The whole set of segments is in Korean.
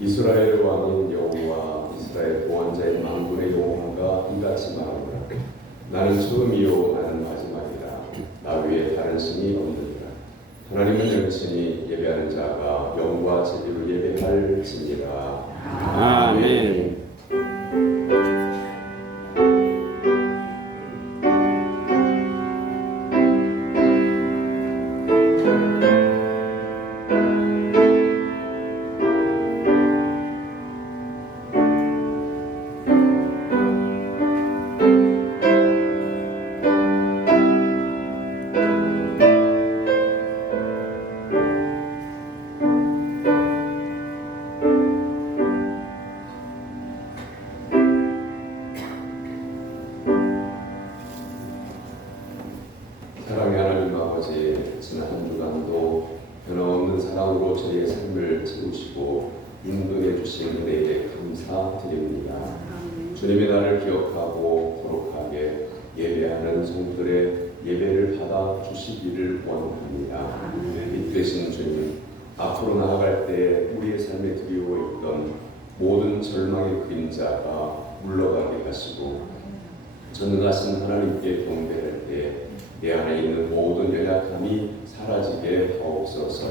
이스라엘 왕인 여호와 이스라엘 구원자인 만군의 여호와가 이같이 말하노라. 나는 처음이요 나는 마지막이라. 나 외에 다른 신이 없느니라. 하나님은 영신이 예배하는 자가 영과 제대로 예배할지니라. 아멘. 사랑의 하나님 아버지, 지난 한 주간도 변함없는 사랑으로 저희의 삶을 채우시고 인도해 주신 은혜에 감사드립니다. 주님의 날을 기억하고 거룩하게 예배하는 성들의 예배를 받아 주시기를 원합니다. 이 되신 주님, 앞으로 나아갈 때 우리의 삶에 드리워있던 모든 절망의 그림자가 물러가게 하시고 전능하신 하나님께 경배할 때 내 안에 있는 모든 연약함이 사라지게 하옵소서.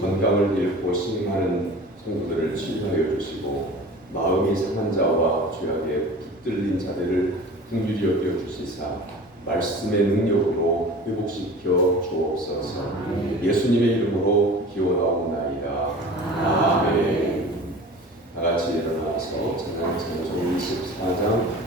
건강을 잃고 신음하는 성도들을 치유하여 주시고 마음이 상한 자와 죄악에 붙들린 자들을 긍휼히 여겨 주시사 말씀의 능력으로 회복시켜 주옵소서. 예수님의 이름으로 기원하옵나이다. 아멘. 다 같이 일어나서 찬양 찬송 24장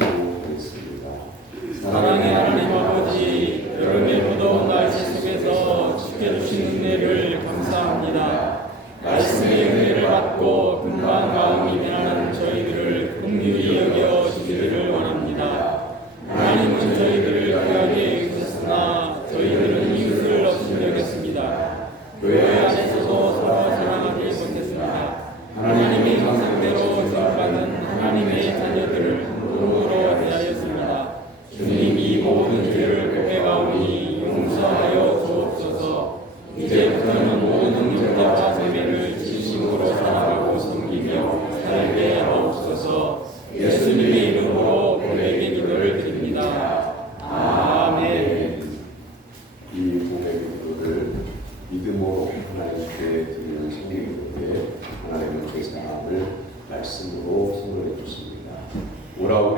찬송하겠습니다. 사랑의 하나님 아버지, 여름의 무더운 날씨 속에서 지켜주신 은혜를 감사합니다. 말씀의 은혜를 받고 금방 마음이 변하는 저희들을 긍휼히 여겨 주시기를 원합니다. 하나님은 저희들을 귀하게 여기셨으나 저희들은 이웃을 없이 여겼습니다. 교회 안에서도 서로 사랑하지 못했습니다. 하나님의 형상대로 생각하는 하나님의 자녀들을 도움으로 대하였습니다. 주님, 이 모든 죄를 고백하오니 용서하여 주옵소서. 이제부터는 모든 문제와 재배를 진심으로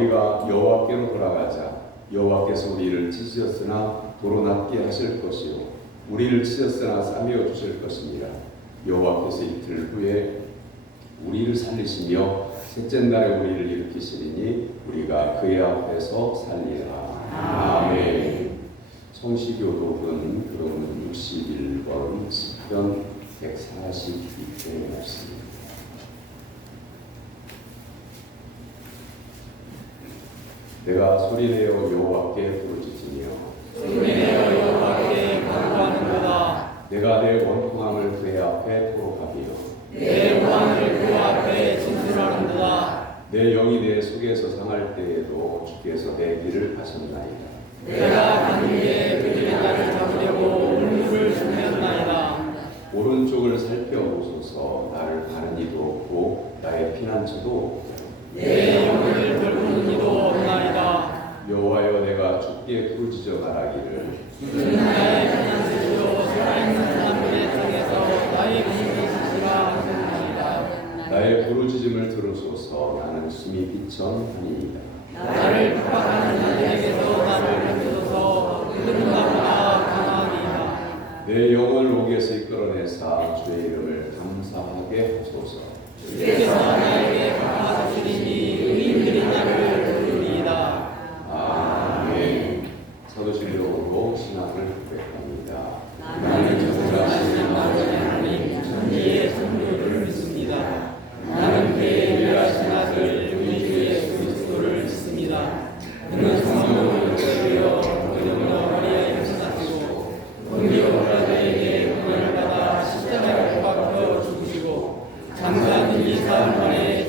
우리가 여호와께로 돌아가자. 여호와께서 우리를 찢으셨으나 도로 낫게 하실 것이요 우리를 찢었으나 싸매어 주실 것입니다. 여호와께서 이틀 후에 우리를 살리시며 셋째 날에 우리를 일으키시리니 우리가 그의 앞에서 살리라. 아멘. 성시교독은 그러면 61번 시편 142편의 말씀입니다. 내가 소리내어 여호와께 부르짖으며 소리내어 여호와께 간구하는도다. 내가 내 원통함을 그의 앞에 토록하며 내 고난을 그 앞에 진술하는도다. 내 영이 내 속에서 상할 때에도 주께서 내 길을 하셨나이다. 내가 간 길에 그들이 나를 잡으려고 울음을 주셨나이다. 오른쪽을 살펴보소서. 나를 가는 이도 없고 나의 피난처도 없고 내 영혼을 돌보는 이도 없나이다. 여호와여 내가 주께 부르짖어 말하기를 주는 나의 피난처시요 살아있는 사람들의 땅에서 나의 공격이시라 하셨나이다. 나의 부르짖음을 들으소서. 나는 심히 비천하니이다. 나를 핍박하는 자들에게서 나를 건져서 그들은 나보다 강하니이다. 내 영혼을 옥에서 이끌어내사 주의 이름을 감사하게 하소서. 주께서 나에게 갚아주시리니 의인들이 나를 부르리이다. 아멘. 사도신경으로 신앙을 고백합니다. 나는 전능하신 하나님 전지의 성도를 믿습니다. 나는 그의 유일하신 아들 우리 주 예수 그리스도를 믿습니다. 그는 성령으로 되어 그는 마리아의 임신하시고 본디오 빌라도에게 고난을 받아 십자가에 못 박혀 죽으시고 장사한 지 사흘 만에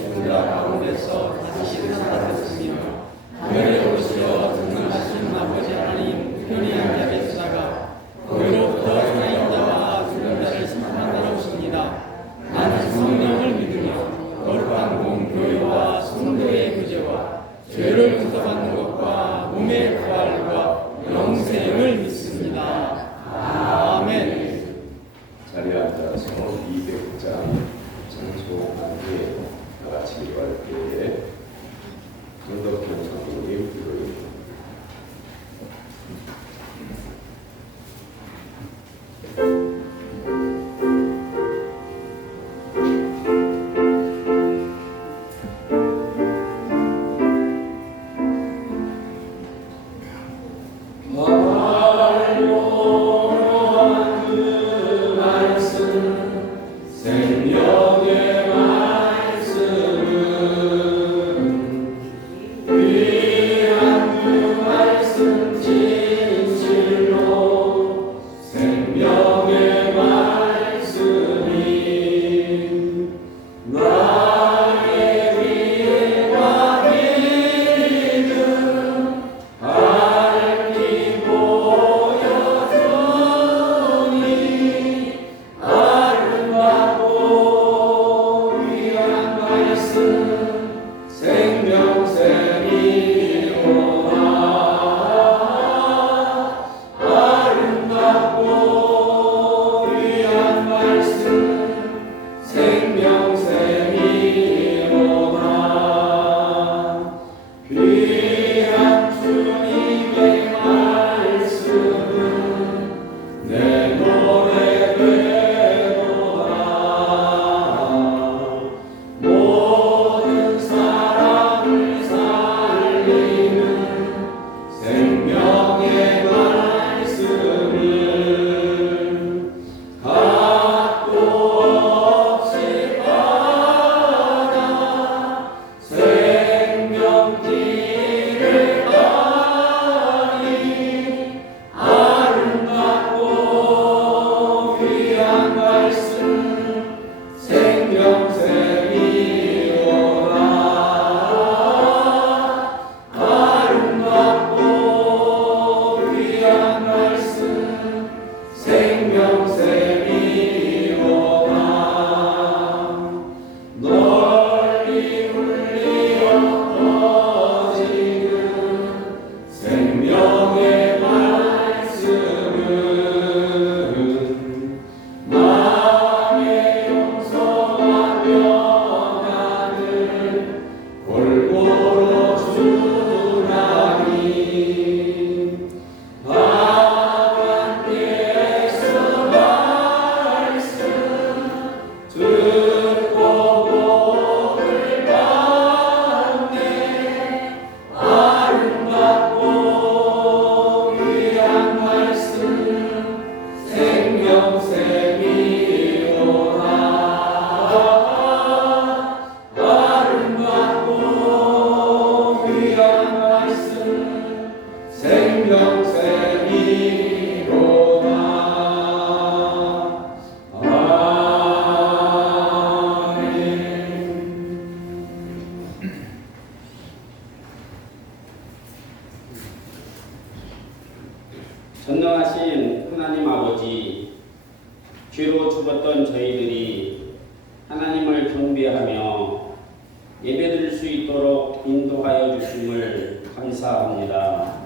감사합니다.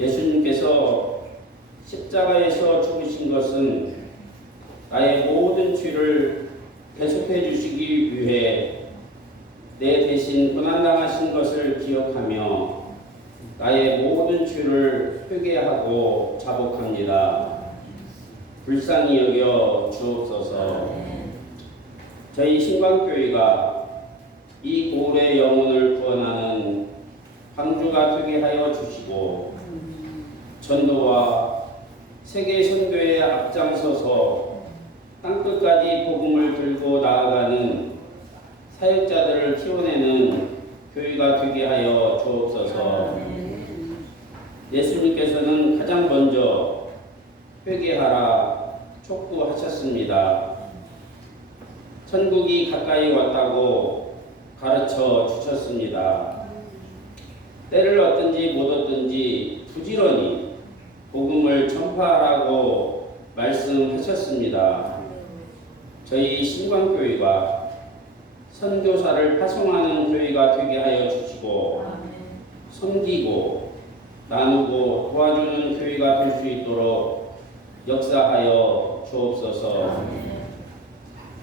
예수님께서 십자가에서 죽으신 것은 나의 모든 죄를 대속해 주시기 위해 내 대신 고난당하신 것을 기억하며 나의 모든 죄를 회개하고 자복합니다. 불쌍히 여겨 주옵소서. 저희 신광교회가 이 고울의 영혼을 구원하는 방주가 되게 하여 주시고 전도와 세계 선교에 앞장서서 땅끝까지 복음을 들고 나아가는 사역자들을 키워내는 교회가 되게 하여 주옵소서. 예수님께서는 가장 먼저 회개하라 촉구하셨습니다. 천국이 가까이 왔다고 가르쳐 주셨습니다. 때를 얻든지 못 얻든지 부지런히 복음을 전파하라고 말씀하셨습니다. 저희 신광교회가 선교사를 파송하는 교회가 되게 하여 주시고 섬기고 나누고 도와주는 교회가 될 수 있도록 역사하여 주옵소서.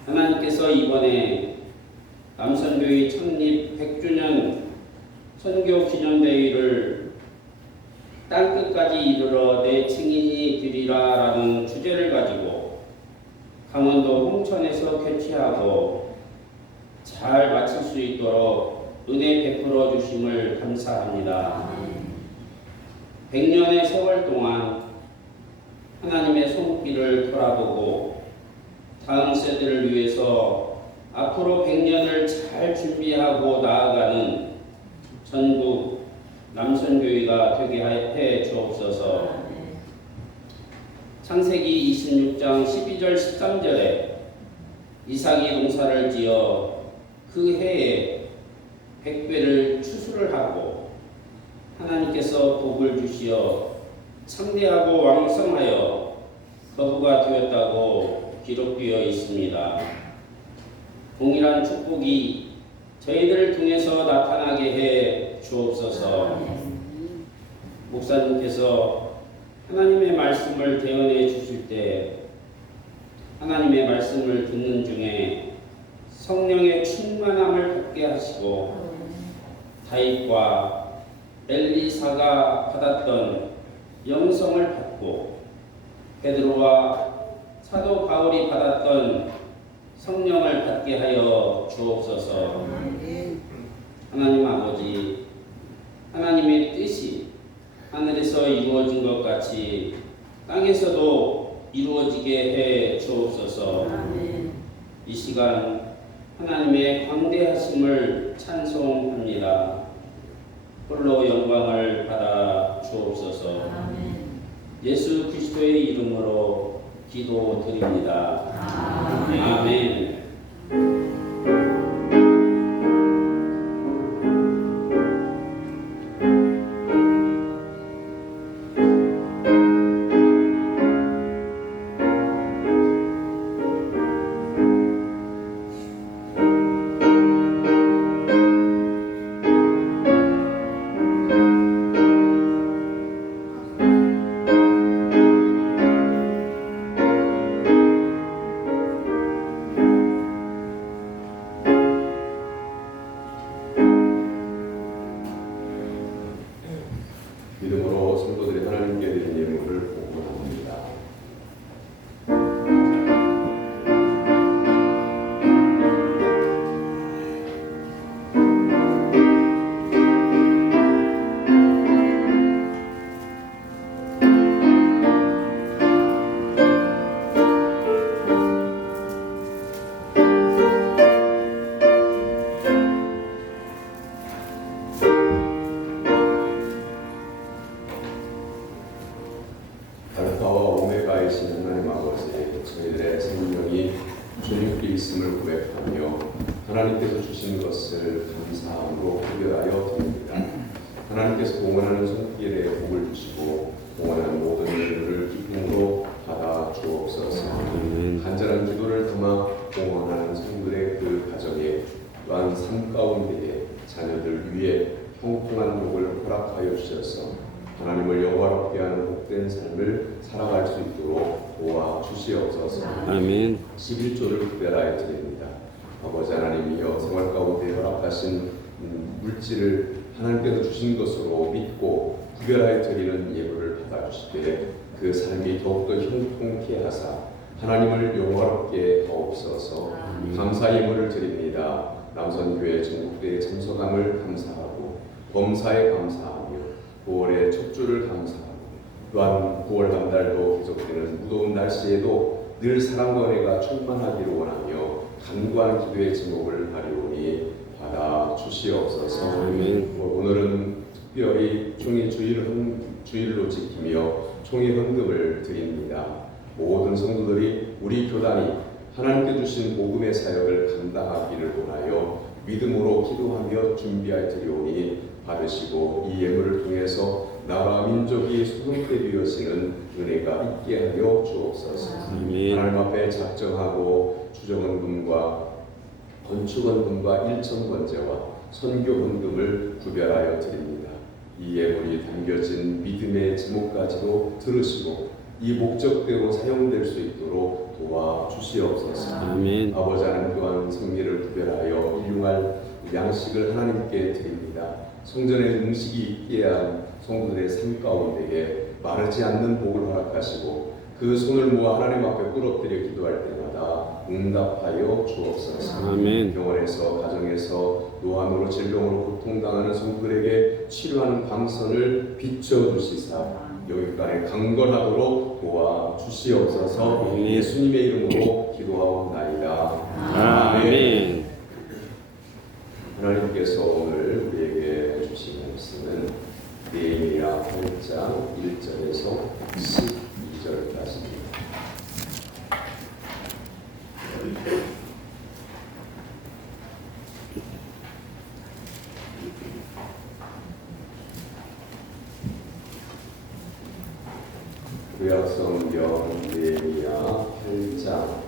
하나님께서 이번에 남선교회 창립 100주년 선교 기념대회를 땅끝까지 이르러 내 증인이 되리라 라는 주제를 가지고 강원도 홍천에서 개최하고 잘 마칠 수 있도록 은혜 베풀어 주심을 감사합니다. 100년의 세월 동안 하나님의 손길을 돌아보고 다음 세대를 위해서 앞으로 100년을 잘 준비하고 나아가는 전국 남선교회가 되게 해 주옵소서. 창세기 26장 12절 13절에 이삭이 농사를 지어 그 해에 100배를 추수를 하고 하나님께서 복을 주시어 창대하고 왕성하여 거부가 되었다고 기록되어 있습니다. 동일한 축복이 저희들을 통해서 나타나게 해 주옵소서. 목사님께서 하나님의 말씀을 대언해 주실 때 하나님의 말씀을 듣는 중에 성령의 충만함을 받게 하시고 다윗과 엘리사가 받았던 영성을 받고 베드로와 사도 바울이 받았던 성령을 받게 하여 주옵소서. 하나님 아버지, 하나님의 뜻이 하늘에서 이루어진 것 같이 땅에서도 이루어지게 해 주옵소서. 이 시간 하나님의 광대하심을 찬송합니다. 홀로 영광을 받아 주옵소서. 예수 그리스도의 이름으로 기도드립니다. 아멘. 믿음으로 성도들이 하나님께 드린 예물을 복원합니다. 알파와 오메가이신 하나님 아버지, 저희들의 생명이 주님께 있음을 고백하며 하나님께서 주신 것을 감사함으로 회개하여 드립니다. 하나님께서 봉헌하는 손길에 복을 주시고 봉헌하는 모든 일들을 기쁨으로 받아 주옵소서. 간절한 기도를 담아 봉헌하는 성들의 그 가정에 또한 삶 가운데에 자녀들 위에 형통한 복을 허락하여 주셔서 하나님을 영화롭게 하는 복된 삶을 살아갈 수 있도록 도와주시옵소서. 아멘. 11조를 특별하여 드립니다. 아버지 하나님이여 생활 가운데 허락하신 물질을 하나님께서 주신 것으로 믿고 구별하여 드리는 예물을 받아주실 때 그 삶이 더욱더 형통케 하사 하나님을 영화롭게 하옵소서. 감사 예물을 드립니다. 남선교회 전국대회 참석함을 감사하고 범사에 감사하며 9월의 척주를 감사하고 또한 9월 한 달도 계속되는 무더운 날씨에도 늘 사랑과 은혜가 충만하기를 원하며 간구하는 기도의 제목을 하리오니 받아 주시옵소서. 오늘은 특별히 총회 주일로 지키며 총회 헌금을 드립니다. 모든 성도들이 우리 교단이 하나님께 주신 복음의 사역을 감당하기를 원하여 믿음으로 기도하며 준비하여 드리오니 받으시고 이 예물을 통해서 나라 민족이 소속돼 되어지는 은혜가 있게 하여 주옵소서. 하나님 앞에 작정하고 추정헌금과 건축헌금과 일천번제와 선교헌금을 구별하여 드립니다. 이 예물이 담겨진 믿음의 제목까지도 들으시고 이 목적대로 사용될 수 있도록 도와주시옵소서. 아멘. 아버지 하나님 또한 성미를 구별하여 일용할 양식을 하나님께 드립니다. 성전에 음식이 있게 한 성도들의 삶 가운데에 마르지 않는 복을 허락하시고 그 손을 모아 하나님 앞에 꿇어뜨려 기도할 때마다 응답하여 주옵소서. 아멘. 병원에서 가정에서 노안으로 질병으로 고통당하는 성도들에게 치료하는 방선을 비춰주시사 여기까지 강건하도록 도와주시옵소서. 예수님의 이름으로 기도하옵나이다. 아멘. 하나님께서 오늘 우리에게 주신 말씀은 느헤미야 8장 1절에서 12절까지입니다. 구약성경 느헤미야 8장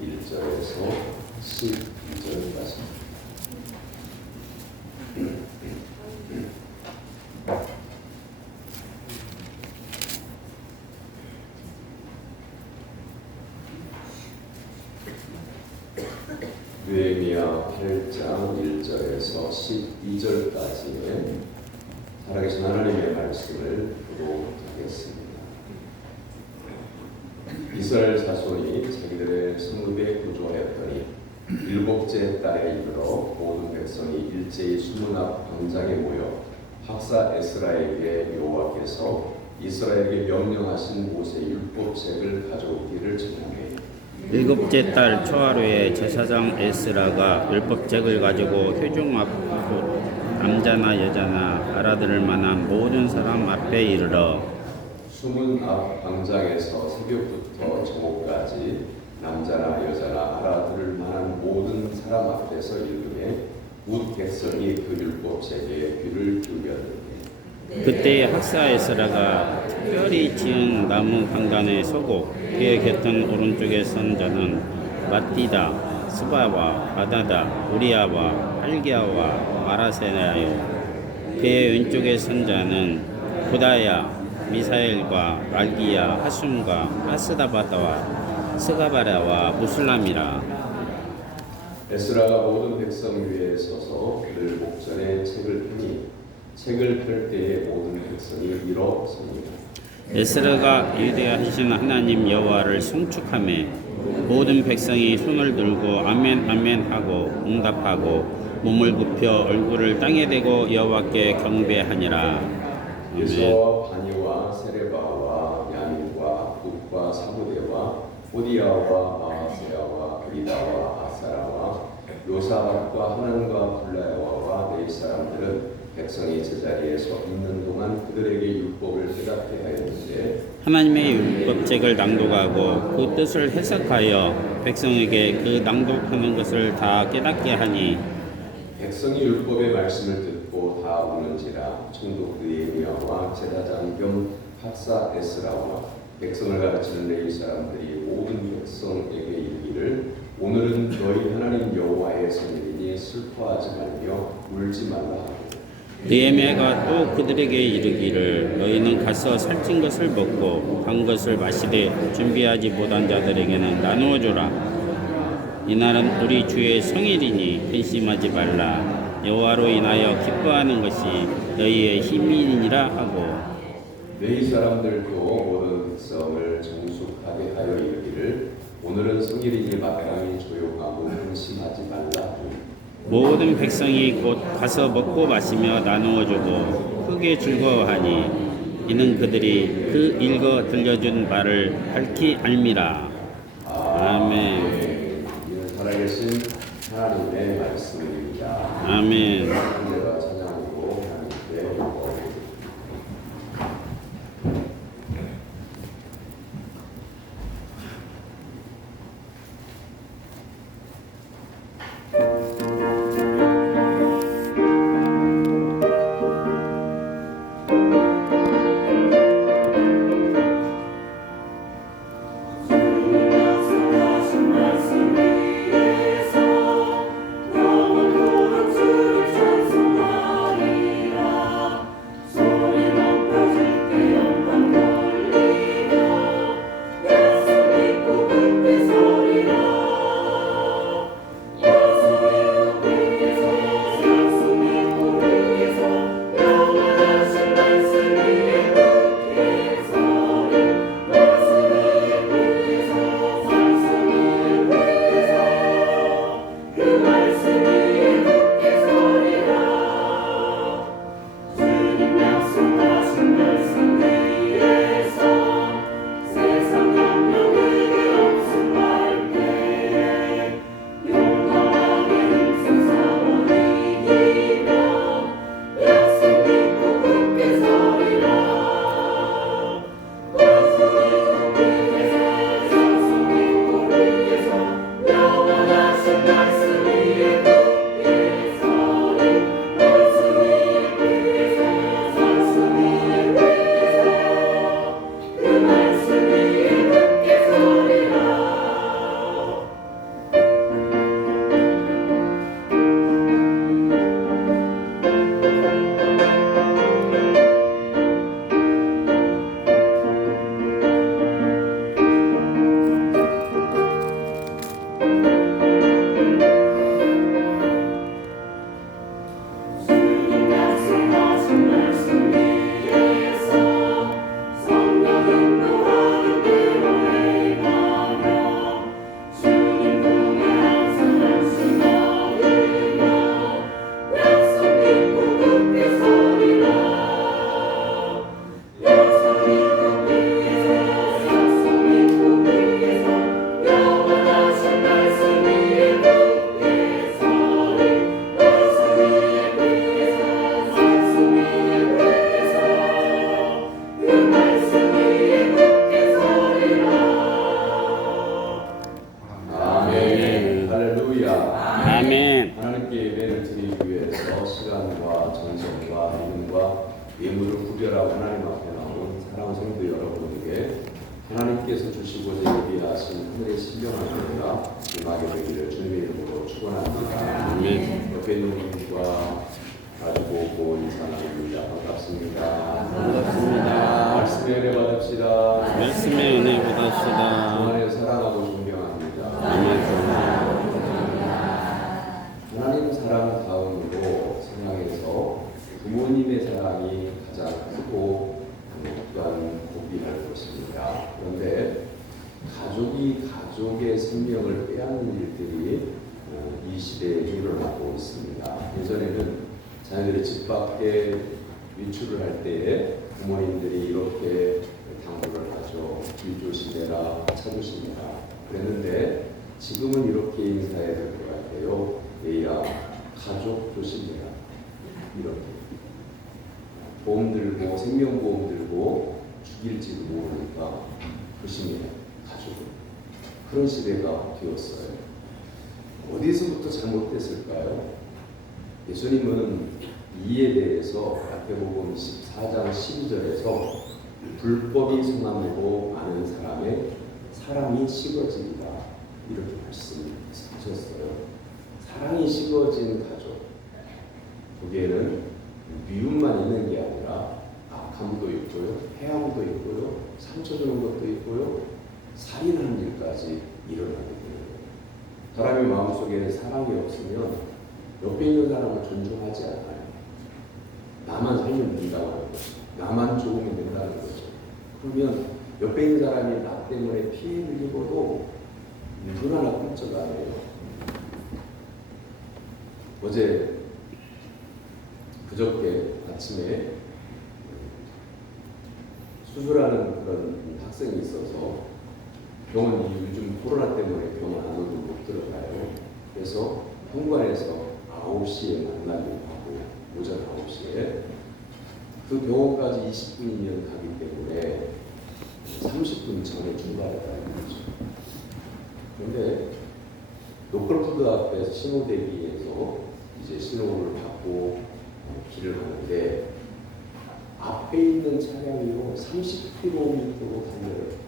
1절에서 12절까지. 느헤미야 8장 1절에서 12절까지의 살아계신 하나님의 말씀을 교독하겠습니다. 이스라엘 자손이 자기들의 성읍에 거주하였더니 일곱째 달에 이르러 모든 백성이 일제히 수문 앞 광장에 모여 학사 에스라에게 여호와께서 이스라엘에게 명령하신 모세의 율법책을 가져오기를 청하매 일곱째 달 초하루에 제사장 에스라가 율법책을 가지고 회중 앞 남자나 여자나 알아들을 만한 모든 사람 앞에 이르러 수문 앞 광장에서 새벽부터 정오까지 남자나 여자나 알아들을 만한 모든 사람 앞에서 읽음에 뭇 백성이 그 율법책에 귀를 기울였는데 그때 학사 에스라가 특별히 지은 나무 강단에 서고 그의 곁은 오른쪽에 선 자는 마띠다, 스바와 아다다, 우리아와 할기야와 마라세나요. 그의 왼쪽에 선 자는 고다야, 미사엘과 말기야, 하숨과 아스다바다와 스가바라와 무슬람이라. 에스라가 모든 백성 위에 서서 그들 목전에 책을 펴니 책을 펼 때에 모든 백성이 일어섭니다. 에스라가 위대하신 하나님 여호와를 송축하며 모든 백성이 손을 들고 아멘 아멘 하고 응답하고 몸을 굽혀 얼굴을 땅에 대고 여호와께 경배하니라. 예수와 바니와 세레바와 야민과 악국과 사부대와 호디야와 마하세야와 그리다와 아사라와 요사박과 하난과 블라야와 네 사람들은 백성이 제자리에서 있는 동안 그들에게 율법을 깨닫게 하였는데 하나님의 율법책을 낭독하고 그 뜻을 해석하여 백성에게 그 낭독하는 것을 다 깨닫게 하니 백성이 율법의 말씀을 듣고 다 우는지라 총독 느헤미야와 제사장 겸 학사 에스라와 백성을 가르치는 레위 사람들이 모든 백성에게 이르기를 오늘은 너희 하나님 여호와의 생일이니 슬퍼하지 말며 울지 말라 하고 느헤미야가 또 그들에게 이르기를 너희는 가서 살찐 것을 먹고 단 것을 마시되 준비하지 못한 자들에게는 나누어 주라. 이날은 우리 주의 성일이니 근심하지 말라. 여호와로 인하여 기뻐하는 것이 너희의 힘이니라 하고 너희 사람들도 모든 백성을 정숙하게 하여 이르기를 오늘은 성일이니 마땅히 조용하고 근심하지 말라. 모든 백성이 곧 가서 먹고 마시며 나누어 주고 크게 즐거워하니 이는 그들이 그 읽어 들려준 바를 밝히 알미라. 아멘. 이는 살아계신 하나님의 말씀입니다. 아멘. 내가 찬양하고 하나님께 영광을 아멘. 하나님께 예배를 드리기 위해서 시간과 정성과 믿음과 예물을 구별하고 하나님 앞에 나온 사랑하는 성도 여러분에게 하나님께서 주시고자 예비하신 하늘의 신령한 은혜가 임하게 되기를 주님의 이름으로 축원합니다. 아멘. 옆에 있는 분과 가지고 오고 인사 나눕니다. 반갑습니다. 반갑습니다. 말씀의 은혜 받읍시다. 말씀의 은혜 받으시다. 주만에 사랑하고 존경합니다. 아멘. 하나님 사랑 다음으로 세상에서 부모님의 사랑이 가장 크고 또한 고귀할 것입니다. 그런데 가족이 가족의 생명을 빼앗는 일들이 이 시대에 일어나고 있습니다. 예전에는 자녀들이 집 밖에 외출을 할 때에 부모님들이 이렇게 당부를 하죠. 길 조심해라, 차 조심해라. 그랬는데 지금은 이렇게 인사해야 될 것 같아요. 얘야, 가족 조심해라. 이렇게 보험 들고 생명보험 들고 죽일지도 모르니까 조심해라. 가족은 그런 시대가 되었어요. 어디서부터 잘못됐을까요? 예수님은 이에 대해서 마태복음 14장 12절에서 불법이 성함으로 아는 사람의 사랑이 식어지리라 이렇게 말씀하셨어요. 사랑이 식어진 가족, 거기에는 미움만 있는 게 아니라 악함도 있고요, 해함도 있고요, 상처 주는 것도 있고요, 살인하는 일까지 일어나게 돼요. 사람의 마음속에 사랑이 없으면 옆에 있는 사람을 존중하지 않아요. 나만 살면 된다는 거죠. 나만 좋으면 된다는 거죠. 그러면 옆에 있는 사람이 나 때문에 피해를 입어도 눈 하나 끔찍 안 해요. 어제 그저께 아침에 수술하는 그런 학생이 있어서 병원 요즘 코로나 때문에 병원 안으로 못 들어가요. 그래서 현관에서 9시에 만나기로 하고 오전 9시에 그 병원까지 20분이면 가기 때문에 30분 전에 출발했다는 거죠. 그런데 노컬푸드 앞에서 신호 대기에서 이제 신호를 받고 길을 가는데 앞에 있는 차량이요 30km로 달려요.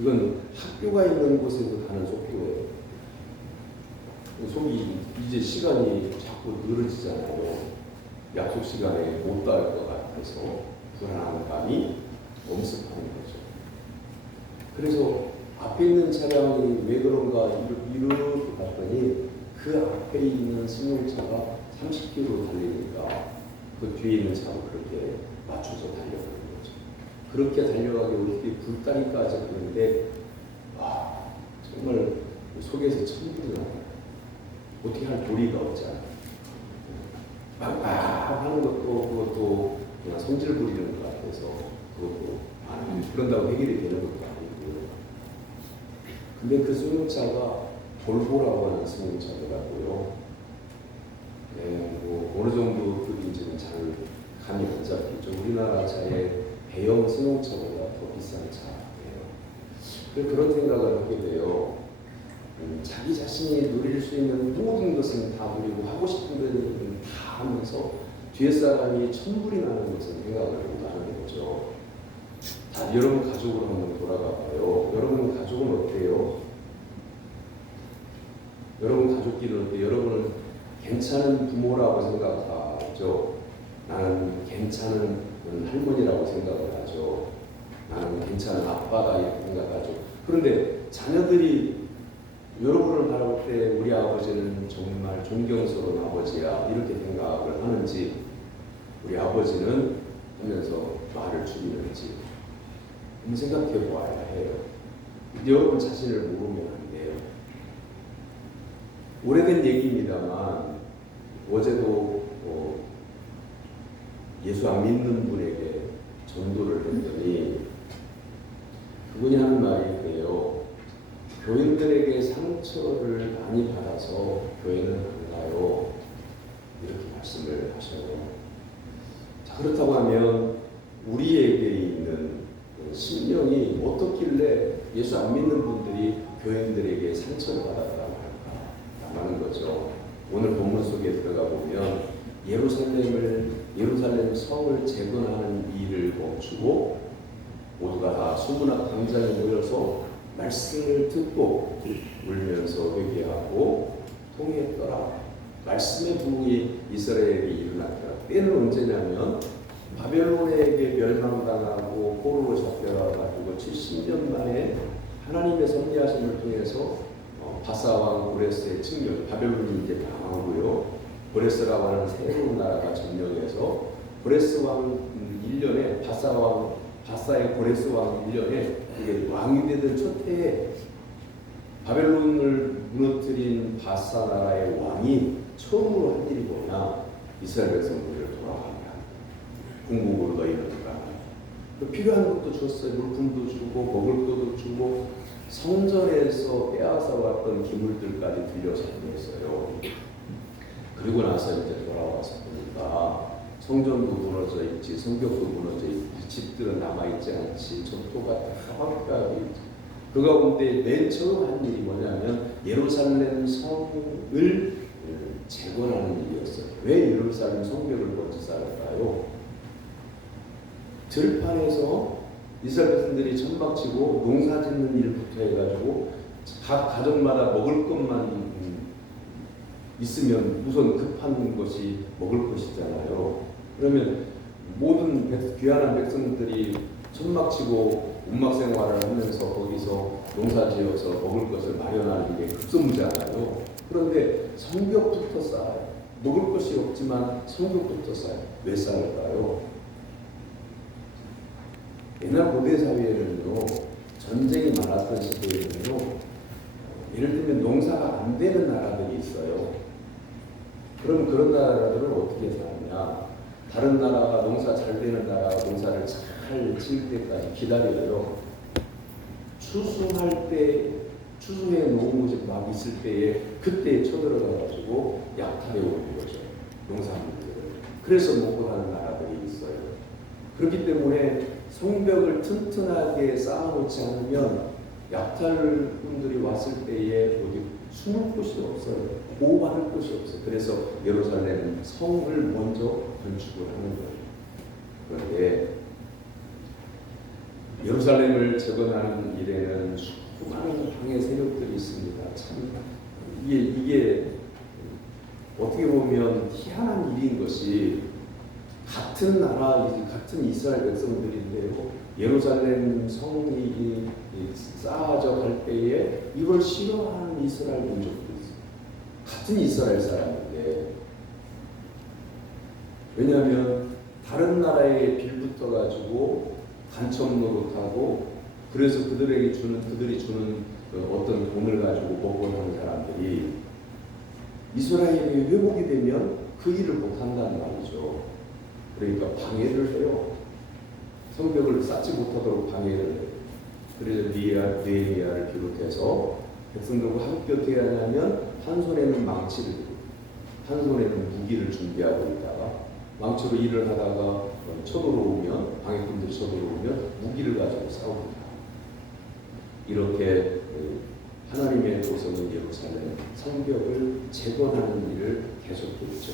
이건 학교가 있는 곳에서 가는 속도예요. 속이 이제 시간이 자꾸 늘어지잖아요. 약속 시간에 못 닿을 것 같아서 불안한 감이 엄습하는 거죠. 그래서 앞에 있는 차량이 왜 그런가 이렇게 봤더니 그 앞에 있는 승용차가 30km 달리니까 그 뒤에 있는 차도 그렇게 맞춰서 달려가는 거죠. 그렇게 달려가기 어떻게 불다리까지 하는데 와 정말 속에서 천불이 나요. 어떻게 할 도리가 없잖아요. 막 하는 것도 그냥 성질 부리는 것 같아서 그것도 그런다고 해결이 되는 것도 아니고요. 근데 그 승용차가 볼보라고 하는 승용차더라고요. 네, 뭐 어느 정도 급인지는 잘 감이 안 잡히죠. 우리나라 차의 대형 승용차보다 더 비싼 차예요. 그런 생각을 하게 돼요. 자기 자신이 누릴 수 있는 모든 것은 다 누리고 하고 싶은 데는 다 하면서 뒤에 사람이 천불이 나는 것은 생각을 못하는 거죠. 자, 여러분 가족으로 한번 돌아가 봐요. 여러분 가족은 어때요? 여러분 가족끼리 어때요? 여러분은 괜찮은 부모라고 생각하죠. 나는 괜찮은 할머니라고 생각을 하죠. 나는 괜찮은 아빠다 이렇게 생각하죠. 그런데 자녀들이 여러분을 바라볼 때 우리 아버지는 정말 존경스러운 아버지야 이렇게 생각을 하는지 우리 아버지는 하면서 말을 줄이는지 한번 생각해 보아야 해요. 여러분 자신을 모르면 안 돼요. 오래된 얘기입니다만 어제도 예수 안 믿는 분에게 전도를 했더니 그분이 하는 말이 돼요. 교인들에게 상처를 많이 받아서 교회는 안 가요. 이렇게 말씀을 하셔요. 자, 그렇다고 하면 우리에게 있는 심령이 어떻길래 예수 안 믿는 분들이 교인들에게 상처를 받았다고 할까 하는 거죠. 오늘 본문 속에 들어가 보면 예루살렘 성을 재건하는 일을 멈추고 모두가 다 수문학 광장에 모여서 말씀을 듣고 울면서 회개하고 통회했더라. 말씀의 부흥이 이스라엘에 일어났더라. 때는 언제냐면 바벨론에게 멸망당하고 포로로 잡혀가지고 70년 만에 하나님의 섭리하심을 통해서 바사왕 고레스의 측면, 바벨론이 이제 망하고요. 고레스라고 하는 새로운 나라가 점령해서 고레스 왕 1년에 바사의 고레스 왕 1년에 이게 왕이 되던 첫 해에 바벨론을 무너뜨린 바사 나라의 왕이 처음으로 한 일이 뭐냐? 이스라엘 백성들을 돌아가라. 궁극으로 너희는 돌아가라. 필요한 것도 줬어요. 물품도 주고 먹을 것도 주고 성전에서 빼앗아 왔던 기물들까지 들려서 보냈어요. 그리고 나서 이제 돌아와서 보니까 성전도 무너져 있지, 성벽도 무너져 있지, 집들은 남아있지 않지, 전토가 다 있지. 그 가운데 맨 처음 한 일이 뭐냐면 예루살렘 성을 재건하는 일이었어요. 왜 예루살렘 성벽을 먼저 쌓을까요? 들판에서 이스라엘 백성들이 천막치고 농사 짓는 일부터 해가지고 각 가정마다 먹을 것만 있으면 우선 급한 것이 먹을 것이잖아요. 그러면 모든 귀환한 백성들이 천막치고 운막 생활을 하면서 거기서 농사지어서 먹을 것을 마련하는 게 급선무잖아요. 그런데 성벽부터 쌓아요. 먹을 것이 없지만 성벽부터 쌓아요. 왜 쌓을까요? 옛날 고대 사회에는요, 전쟁이 많았던 시대에는요, 예를 들면 농사가 안 되는 나라들이 있어요. 그럼 그런 나라들은 어떻게 사느냐? 다른 나라가 농사 잘 되는 나라가 농사를 잘 지을 때까지 기다려요. 추수할 때, 추수해 놓은 것이 막 있을 때에 그때 쳐들어가가지고 약탈해 오는 거죠. 농산물들을. 그래서 먹고 사는 나라들이 있어요. 그렇기 때문에 성벽을 튼튼하게 쌓아놓지 않으면 약탈꾼들이 왔을 때에 어디 숨을 곳이 없어요. 보호받을 곳이 없어요. 그래서 예루살렘은 성을 먼저 건축을 하는 거예요. 그런데 예루살렘을 재건하는 일에는 수많은 방해 세력들이 있습니다. 참 이게 어떻게 보면 희한한 일인 것이 같은 나라, 같은 이스라엘 백성들인데요. 예루살렘 성이 쌓아져 갈 때에 이걸 싫어하는 이스라엘 민족도 있어요. 같은 이스라엘 사람인데. 왜냐하면 다른 나라에 빌붙어가지고 간첩 노릇하고 그래서 그들이 주는 어떤 돈을 가지고 먹고 하는 사람들이 이스라엘이 회복이 되면 그 일을 못한다는 말이죠. 그러니까 방해를 해요. 성벽을 쌓지 못하도록 방해를 해요. 그래서 느헤미야를 비롯해서 백성들과 함께 어떻게 하냐면 한 손에는 망치를 들고 한 손에는 무기를 준비하고 있다가 망치로 일을 하다가 쳐들어오면 방해꾼들이 쳐들어오면 무기를 가지고 싸웁니다. 이렇게 하나님의 도성인 예루살렘 성벽을 재건하는 일을 계속하고 있죠.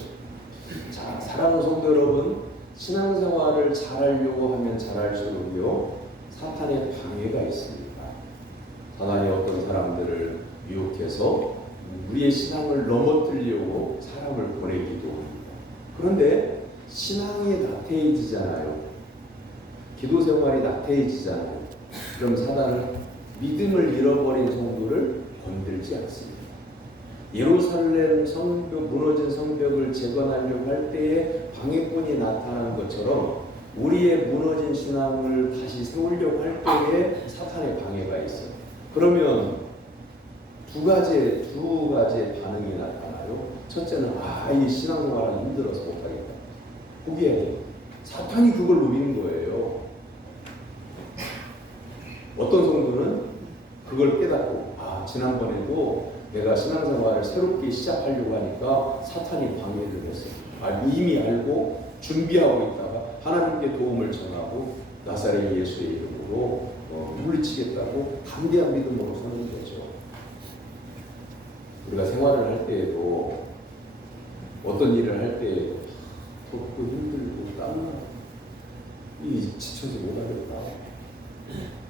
자, 사랑하는 성도 여러분, 신앙생활을 잘하려고 하면 잘할수록요 사탄의 방해가 있습니다. 사탄이 어떤 사람들을 유혹해서 우리의 신앙을 넘어뜨리려고 사람을 보내기도 합니다. 그런데 신앙이 나태해지잖아요. 기도 생활이 나태해지잖아요. 그럼 사단은 믿음을 잃어버린 성도를 건들지 않습니다. 예루살렘 성벽, 무너진 성벽을 재건하려고 할 때에 방해꾼이 나타난 것처럼 우리의 무너진 신앙을 다시 세우려고 할 때에 사탄의 방해가 있어요. 그러면 두 가지의 반응이 나타나요. 첫째는 이 신앙생활은 힘들어서 못하겠다. 포기해야 돼요. 사탄이 그걸 노리는 거예요. 어떤 성도는 그걸 깨닫고 지난번에도 내가 신앙생활을 새롭게 시작하려고 하니까 사탄이 방해를 했어요. 이미 알고 준비하고 있다가 하나님께 도움을 전하고 나사렛 예수의 이름으로 물리치겠다고 담대한 믿음으로 서는 거죠. 우리가 생활을 할 때에도 어떤 일을 할 때에도 덥고 힘들고 땀나고 지쳐서 못하겠다.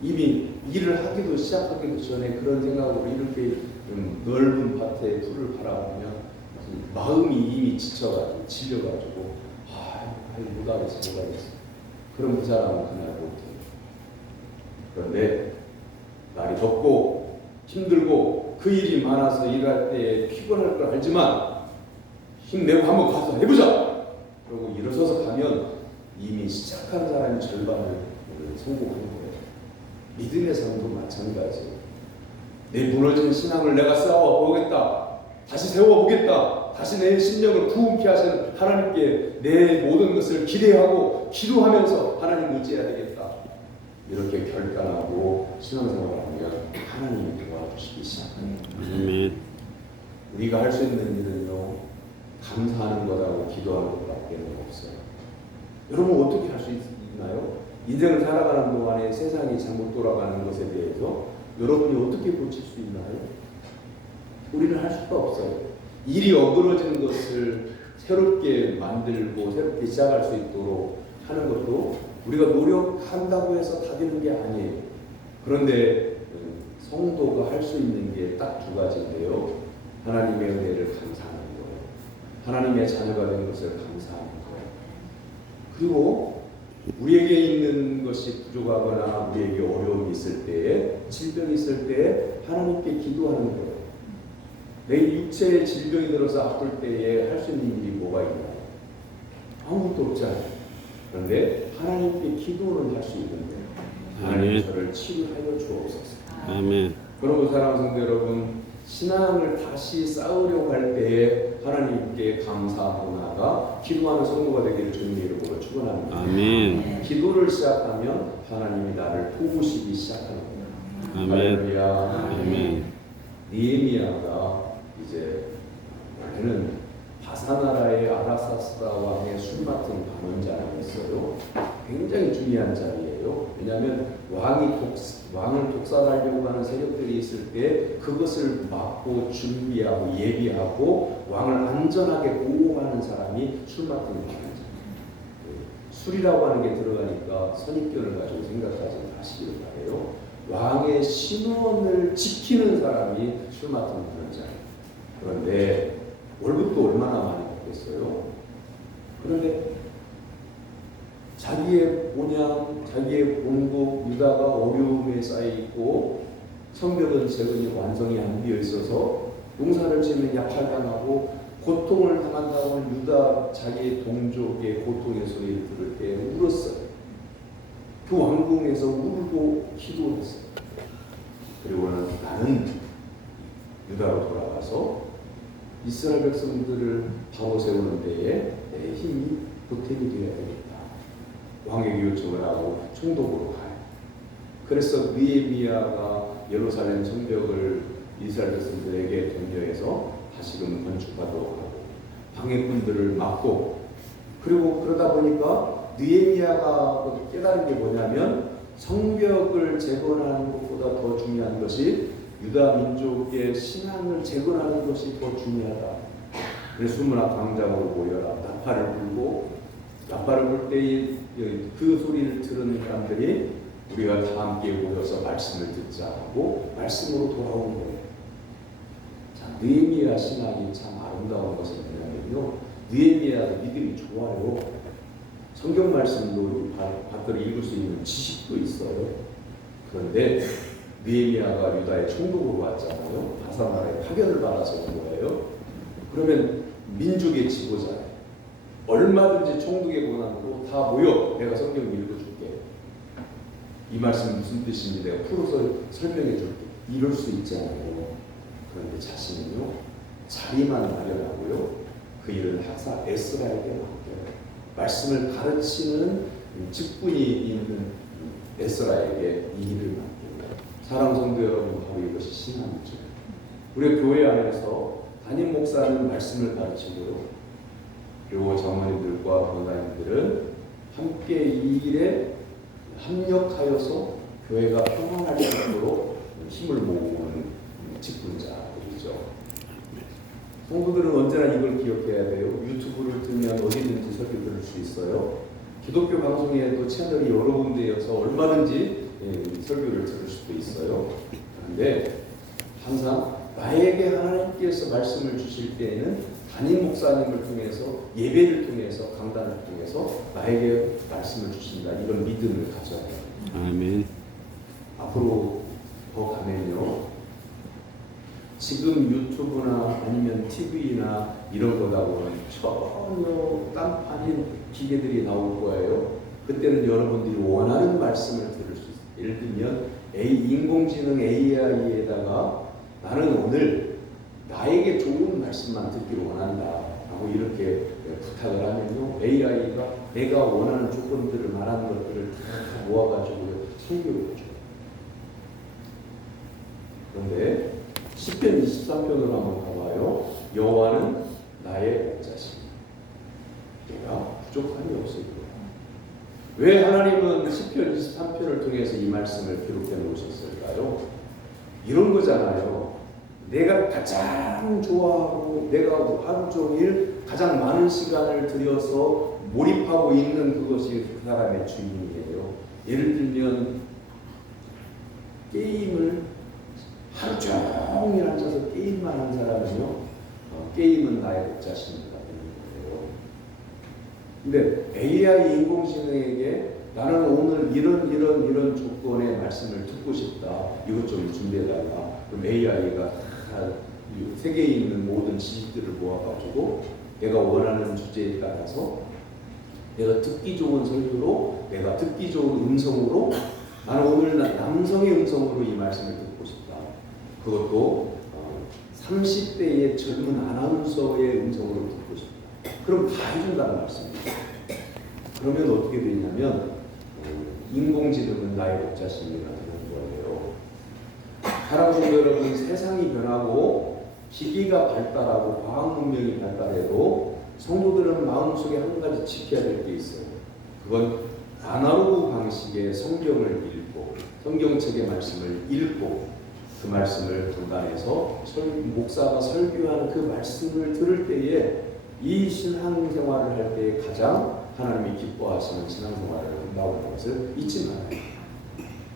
이미 일을 하기도 시작하기도 전에 그런 생각으로 이렇게 넓은 밭에 풀을 바라보면 마음이 이미 지쳐가지고 질려가지고 못하겠어. 그럼 그 사람은 그날 못해요. 그런데 날이 덥고 힘들고 그 일이 많아서 일할 때 피곤할 걸 알지만 힘내고 한번 가서 해보자. 그러고 일어서서 가면 이미 시작한 사람이 절반을 성공하는 거예요. 믿음의 삶도 마찬가지예요. 내 무너진 신앙을 내가 쌓아보겠다. 다시 세워보겠다. 다시 내 심령을 부흥케 하시는 하나님께 내 모든 것을 기대하고 기도하면서 하나님 의지해야 되겠다. 이렇게 결단하고 신앙생활하면 하나님이 도와주시기 시작합니다. 우리가 할 수 있는 일은요, 감사하는 것하고 기도하는 것밖에 없어요. 여러분 어떻게 할 수 있나요? 인생을 살아가는 동안에 세상이 잘못 돌아가는 것에 대해서 여러분이 어떻게 고칠 수 있나요? 우리는 할 수가 없어요. 일이 어그러진 것을 새롭게 만들고 새롭게 시작할 수 있도록 하는 것도 우리가 노력한다고 해서 다 되는 게 아니에요. 그런데 성도가 할 수 있는 게 딱 두 가지인데요. 하나님의 은혜를 감사하는 거예요. 하나님의 자녀가 된 것을 감사하는 거예요. 그리고 우리에게 있는 것이 부족하거나 우리에게 어려움이 있을 때에, 질병이 있을 때에 하나님께 기도하는 거예요. 내 육체에 질병이 들어서 아플 때에 할 수 있는 일이 뭐가 있나요? 아무것도 없잖아요. 그런데 하나님께 기도는 할 수 있는데 하나님 저를 치유하여 주옵소서. 아멘. 그러므로 사랑하는 성도 여러분, 신앙을 다시 쌓으려고 할 때에 하나님께 감사하고 나가 기도하는 성도가 되기를 주님의 이름으로 축원합니다. 아멘. 기도를 시작하면 하나님이 나를 도우시기 시작하는 거예요. 아멘. 할렐루야. 아멘. 느헤미야가 이제 원래는 바사나라의 아라사스다 왕의 술 맡은 방언자라고 있어요. 굉장히 중요한 자리예요. 왜냐하면 왕을 독살하려고 하는 세력들이 있을 때 그것을 막고 준비하고 예비하고 왕을 안전하게 보호하는 사람이 술 맡은 방언자. 술이라고 하는 게 들어가니까 선입견을 가지고 생각하지 마시길 바래요. 왕의 신원을 지키는 사람이 술 맡은 방언자예요. 그런데 월급도 얼마나 많이 받겠어요? 그런데 자기의 본향, 자기의 본국 유다가 어려움에 쌓여 있고 성벽은 재건이 완성이 안 되어 있어서 농사를 지으면 약탈당하고 고통을 당한다고 유다 자기의 동족의 고통의 소리를 들을 때 울었어요. 그 왕궁에서 울고 기도했어요. 그리고는 나는 유다로 돌아가서 이스라엘 백성들을 바로 세우는 데에 내 힘이 보탬이 되어야 되겠다. 왕에게 요청을 하고 총독으로 가요. 그래서 느헤미야가 예루살렘 성벽을 이스라엘 백성들에게 변경해서 다시금 건축하도록 하고 방해꾼들을 막고, 그리고 그러다 보니까 느헤미야가 깨달은 게 뭐냐면 성벽을 재건하는 것보다 더 중요한 것이 유다 민족의 신앙을 재건하는 것이 더 중요하다. 그래서 수문학 광장으로 모여라. 나팔을 불고, 나팔을 불 때 그 소리를 들은 사람들이 우리가 다 함께 모여서 말씀을 듣자 하고 말씀으로 돌아온 거예요. 자, 느헤미야 신앙이 참 아름다운 것은 뭐냐면요, 느헤미야도 믿음이 좋아요. 성경 말씀도 밖으로 읽을 수 있는 지식도 있어요. 그런데 느헤미야가 유다의 총독으로 왔잖아요. 바사나라의 파견을 받아서 온 거예요. 그러면 민족의 지도자예요. 얼마든지 총독의 권한으로 다 모여, 내가 성경 읽어줄게. 이 말씀 무슨 뜻인지 내가 풀어서 설명해 줄게. 이럴 수 있잖아요. 그런데 자신은요, 자리만 마련하고요, 그 일을 항상 에스라에게 맡겨요. 말씀을 가르치는 직분이 있는 에스라에게 이 일을 맡겨요. 사랑하는 성도 여러분, 바로 이것이 신앙이죠. 우리 교회 안에서 담임 목사는 말씀을 가르치고요, 그리고 장로님들과 권사님들은 함께 이 일에 합력하여서 교회가 평안할 수 있도록 힘을 모으는 직분자들이죠. 성도들은 언제나 이걸 기억해야 돼요. 유튜브를 틀면 어디든지 설교 들을 수 있어요. 기독교 방송에도 채널이 여러 군데여서 얼마든지 설교를 들을 수도 있어요. 그런데 항상 나에게 하나님께서 말씀을 주실 때에는 담임 목사님을 통해서, 예배를 통해서, 강단을 통해서 나에게 말씀을 주신다. 이런 믿음을 가져야 해요. 아멘. 앞으로 더 가면요, 지금 유튜브나 아니면 TV나 이런 거다고는 전혀 딴판인 기계들이 나올 거예요. 그때는 여러분들이 원하는 말씀을 들을 수 있어요. 예를 들면 인공지능 AI에다가 나는 오늘 나에게 좋은 말씀만 듣기를 원한다 하고 이렇게 부탁을 하면요, AI가 내가 원하는 조건들을 말하는 것들을 다 모아가지고 설교를 해줘요. 그런데 시편 23편으로 한번 가봐요. 여호와는 나의 목자시니 내가 부족함이 없을 거야. 왜 하나님은 시편 23편을 통해서 이 말씀을 기록해 놓으셨을까요? 이런 거잖아요. 내가 가장 좋아하고 내가 하루 종일 가장 많은 시간을 들여서 몰입하고 있는 그것이 그 사람의 주인이에요. 예를 들면 게임을 하루 종일 앉아서 게임만 한 사람은요, 게임은 나의 목자신이다 되는 거예요. 근데 AI 인공지능에게 나는 오늘 이런 조건의 말씀을 듣고 싶다. 이것 좀 준비해달라. 그럼 AI가 다 세계에 있는 모든 지식들을 모아가지고 내가 원하는 주제에 따라서 내가 듣기 좋은 설교로, 내가 듣기 좋은 음성으로, 나는 오늘 남성의 음성으로 이 말씀을 듣고 싶다. 그것도 30대의 젊은 아나운서의 음성으로 듣고 싶다. 그럼 다 해준다는 말씀입니다. 그러면 어떻게 되냐면 인공지능은 나의 목자심이가 되는 거예요. 사랑하는 성도 여러분, 세상이 변하고 기기가 발달하고 과학 문명이 발달해도 성도들은 마음속에 한 가지 지켜야 될 게 있어요. 그건 아날로그 방식의 성경을 읽고 성경책의 말씀을 읽고 그 말씀을 분단해서 목사가 설교하는 그 말씀을 들을 때에 이 신앙생활을 할 때 가장 하나님이 기뻐하시는 신앙생활을 한다고 하는 것을 잊지 말아요.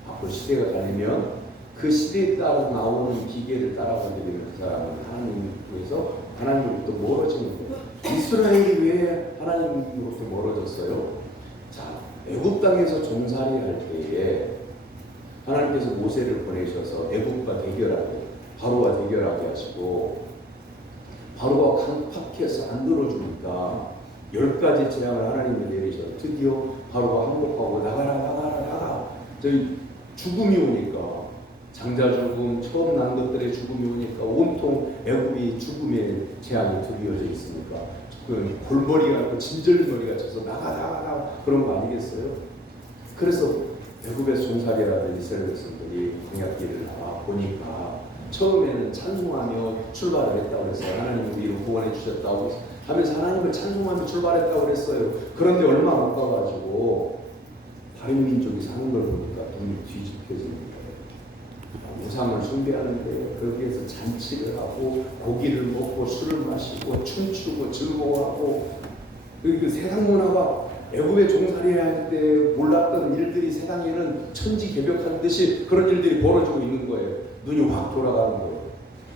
앞으로 시대가 달리면 그 시대에 따라 나오는 기계를 따라가게 되면 그 사람은 하나님께서 하나님으로부터 멀어지는 거예요. 이스라엘이 왜 하나님으로부터 멀어졌어요? 자, 애굽 땅에서 종살이 할 때에 하나님께서 모세를 보내셔서 애굽과 대결하게, 바로와 대결하게 하시고 바로가 강팍해서 안 들어주니까 10가지 재앙을 하나님이 내리셔서 드디어 바로가 항복하고 나가 저희 죽음이 오니까 장자 죽음, 처음 난 것들의 죽음이 오니까 온통 애굽이 죽음의 재앙이 드리워져 있으니까 그 골머리가 진절머리가 쳐서 나가 그런 거 아니겠어요? 그래서 애굽에서 종살이라는 이스라엘 백성들이 광야길을 나와 보니까 처음에는 찬송하며 출발을 했다고 그랬어요. 하나님 우리를 구원해 주셨다고 하면서 하나님을 찬송하며 출발했다고 그랬어요. 그런데 얼마 못 가가지고 다른 민족이 사는 걸 보니까 눈이 뒤집혀지는 거예요. 우상을 숭배하는데 거기에서 잔치를 하고 고기를 먹고 술을 마시고 춤추고 즐거워하고 그 세상 문화가 애굽의 종살이를 할 때 몰랐던 일들이 세상에는 천지개벽한 듯이 그런 일들이 벌어지고 있는 거예요. 눈이 확 돌아가는 거예요.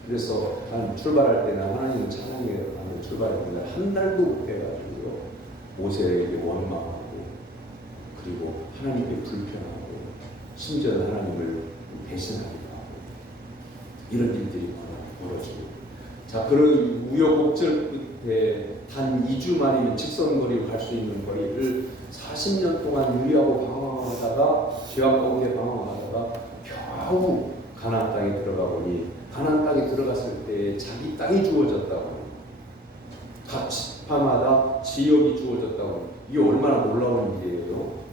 그래서 난 출발할 때는 하나님을 찬양해 출발했는데 한 달도 못 해가지고요. 모세에게 원망하고 그리고 하나님께 불평하고 심지어는 하나님을 배신하기도 하고 이런 일들이 벌어지고 자 그런 우여곡절 끝에 단 2주 만이면 직선거리로 갈 수 있는 거리를 40년 동안 유리하고 방황하다가 죄악 가운데 방황하다가 겨우 가나안 땅에 들어가 보니 가나안 땅에 들어갔을 때 자기 땅이 주어졌다고 각 지파마다 지역이 주어졌다고 이게 얼마나 놀라운 일이에요.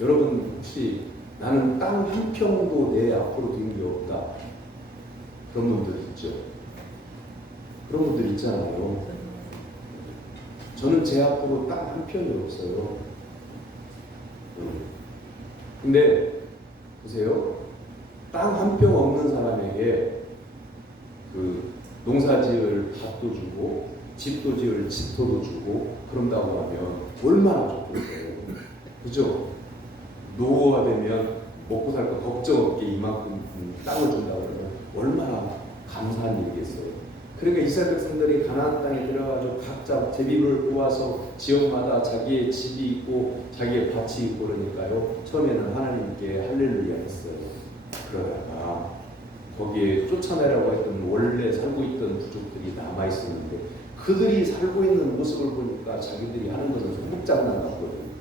여러분 혹시 나는 땅 한 평도 내 앞으로 둔 게 없다 그런 분들 있죠? 그런 분들 있잖아요. 저는 제 앞으로 땅 한 평이 없어요. 근데 보세요. 땅 한 평 없는 사람에게 그 농사지을 밭도 주고 집도 지을 집터도 주고 그런다고 하면 얼마나 좋겠어요. 그죠? 노후가 되면 먹고 살 거 걱정 없게 이만큼 땅을 준다고 그러면 얼마나 감사한 일이겠어요. 그러니까 이스라엘 백성들이 가나안 땅에 들어가서 각자 제비를 모아서 지역마다 자기의 집이 있고 자기의 밭이 있고 그러니까요. 처음에는 하나님께 할렐루야 했어요. 그러다가 거기에 쫓아내라고 했던 원래 살고 있던 부족들이 남아 있었는데 그들이 살고 있는 모습을 보니까 자기들이 하는 것은 소극장난 같거든요.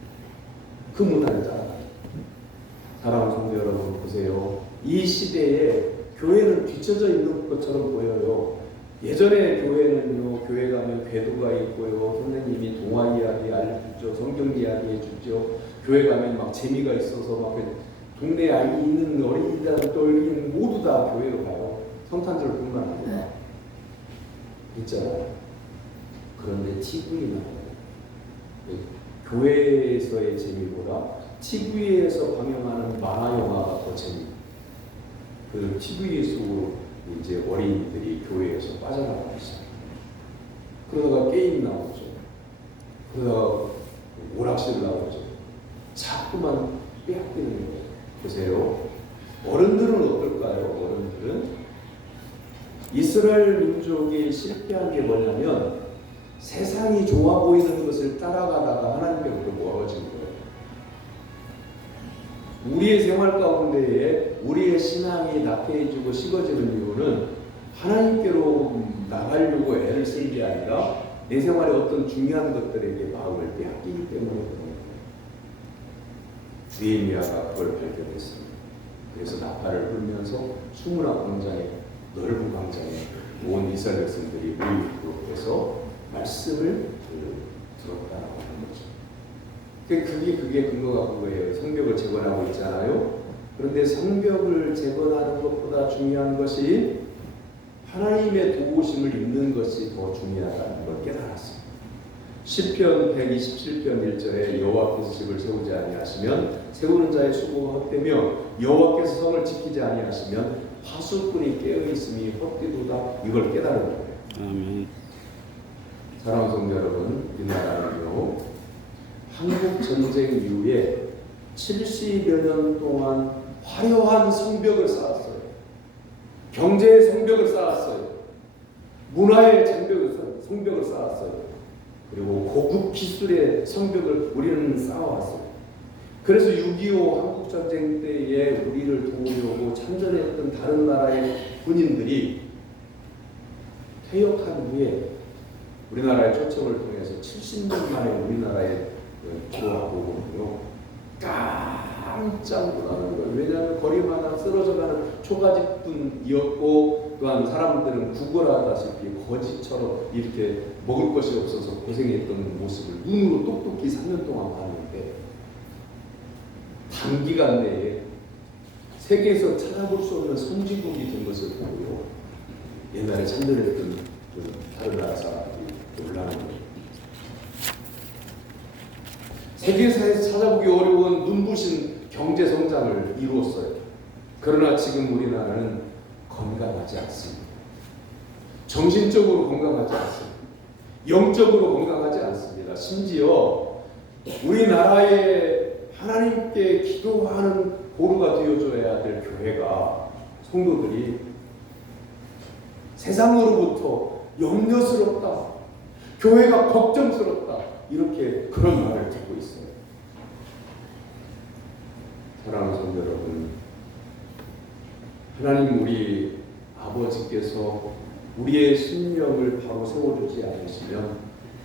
그 문화를 따라가요. 사랑하는 성도 여러분 보세요. 이 시대에 교회는 뒤쳐져 있는 것처럼 보여요. 예전에 교회는요, 교회 가면 궤도가 있고요, 선생님이 동화 이야기 알려주죠, 성경 이야기 해주죠. 교회 가면 막 재미가 있어서 막 동네 아이 있는 어린이들 또 모두 다 교회로 가요. 성탄절뿐만 아니라 있잖아요. 그런데 TV는 교회에서의 재미보다 TV에서 방영하는 만화 영화가 더 재미. 그 TV에서 이제 어린이들이 교회에서 빠져나가고 있어요. 그러다가 게임 나오죠. 그러다가 오락실 나오죠. 자꾸만 빼앗기는 거예요. 보세요. 어른들은 어떨까요? 어른들은 이스라엘 민족이 실패한 게 뭐냐면 세상이 좋아 보이는 것을 따라가다가 하나님께로부터 멀어진 거예요. 우리의 생활 가운데에 우리의 신앙이 낙해지고 식어지는 이유는 하나님께로 나가려고 애를 쓴 게 아니라 내 생활의 어떤 중요한 것들에게 마음을 빼앗기기 때문에 그런 거예요. 느헤미야가 그걸 발견했습니다. 그래서 나팔을 불면서 수문화 광장에, 넓은 광장에 온 이스라엘 백성들이 모이도록 해서 말씀을 들었다라고 하는 거죠. 그게 근거가 그거예요. 성벽을 재건하고 있잖아요. 그런데 성벽을 재건하는 것보다 중요한 것이 하나님의 도우심을 입는 것이 더 중요하다는 걸 깨달았습니다. 시편 127편 1절에 여호와께서 집을 세우지 아니하시면 세우는 자의 수고가 헛되며 여호와께서 성을 지키지 아니하시면 화수꾼이 깨어있음이 헛되도다. 이걸 깨달은 거예요. 아멘. 사랑하는 성도 여러분, 우리나라는요 한국 전쟁 이후에 70여 년 동안 화려한 성벽을 쌓았어요. 경제의 성벽을 쌓았어요. 문화의 성벽을 쌓았어요. 그리고 고급 기술의 성벽을 우리는 쌓아왔어요. 그래서 6.25 한국전쟁 때에 우리를 도우려고 참전했던 다른 나라의 군인들이 퇴역한 후에 우리나라의 초청을 통해서 70년 만에 우리나라에 들어와보거든요. 깜짝 놀라는 거예요. 왜냐하면 거리마다 쓰러져가는 초가집뿐이었고 또한 사람들은 구걸하다시피 거지처럼 이렇게 먹을 것이 없어서 고생했던 모습을 눈으로 똑똑히 3년 동안 봤는데 단기간 내에 세계에서 찾아볼 수 없는 선진국이 된 것을 보고요. 옛날에 참전했던 다른 나라 사람들이 놀라는 거예요. 세계사에서 찾아보기 어려운 눈부신 경제 성장을 이루었어요. 그러나 지금 우리나라는 건강하지 않습니다. 정신적으로 건강하지 않습니다. 영적으로 건강하지 않습니다. 심지어 우리나라에 하나님께 기도하는 보루가 되어줘야 될 교회가 성도들이 세상으로부터 염려스럽다, 교회가 걱정스럽다, 이렇게 그런 말을 듣고 있어요. 사랑하는 성도 여러분, 하나님 우리 아버지께서 우리의 심령을 바로 세워주지 않으시면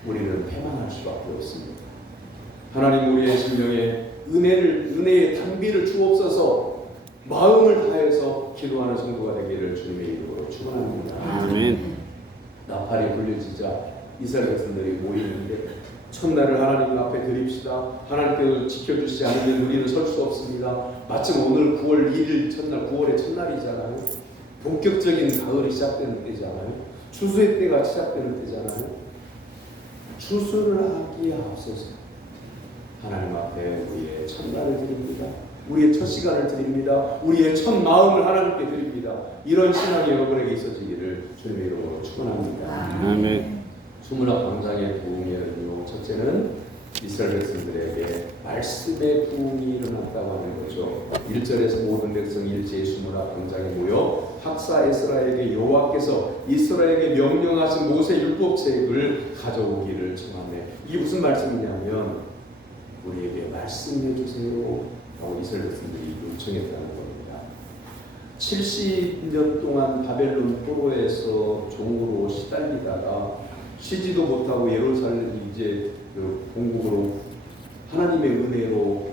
우리는 패망할 수밖에 없습니다. 하나님 우리의 심령에 은혜의 단비를 주옵소서. 마음을 다해서 기도하는 성도가 되기를 주님의 이름으로 축원합니다. 아멘. 나팔이 불려지자 이스라엘 백성들이 모이는데 첫날을 하나님 앞에 드립시다. 하나님께서 지켜주시지 않으면 우리는 설 수 없습니다. 마침 오늘 9월 1일 첫날, 9월의 첫날이잖아요. 본격적인 가을이 시작되는 때잖아요. 추수의 때가 시작되는 때잖아요. 추수를 하기에 앞서서 하나님 앞에 우리의 첫날을 드립니다. 우리의 첫 시간을 드립니다. 우리의 첫 마음을 하나님께 드립니다. 이런 신앙이 여러분에게 있어지기를 주님의 이름으로 축원합니다. 아멘. 수문화 광장의 부흥이는요, 첫째는 이스라엘 백성들에게 말씀의 부흥이 일어났다고 하는 거죠. 1절에서 모든 백성이 일제히 수문화 광장에 모여 학사 에스라에게 여호와께서 이스라엘에게 명령하신 모세 율법책을 가져오기를 청하네. 이게 무슨 말씀이냐면 우리에게 말씀해 주세요 라고 이스라엘 백성들이 요청했다는 겁니다. 70년 동안 바벨론 포로에서 종으로 시달리다가 쉬지도 못하고 예루살렘 이제 본국으로 하나님의 은혜로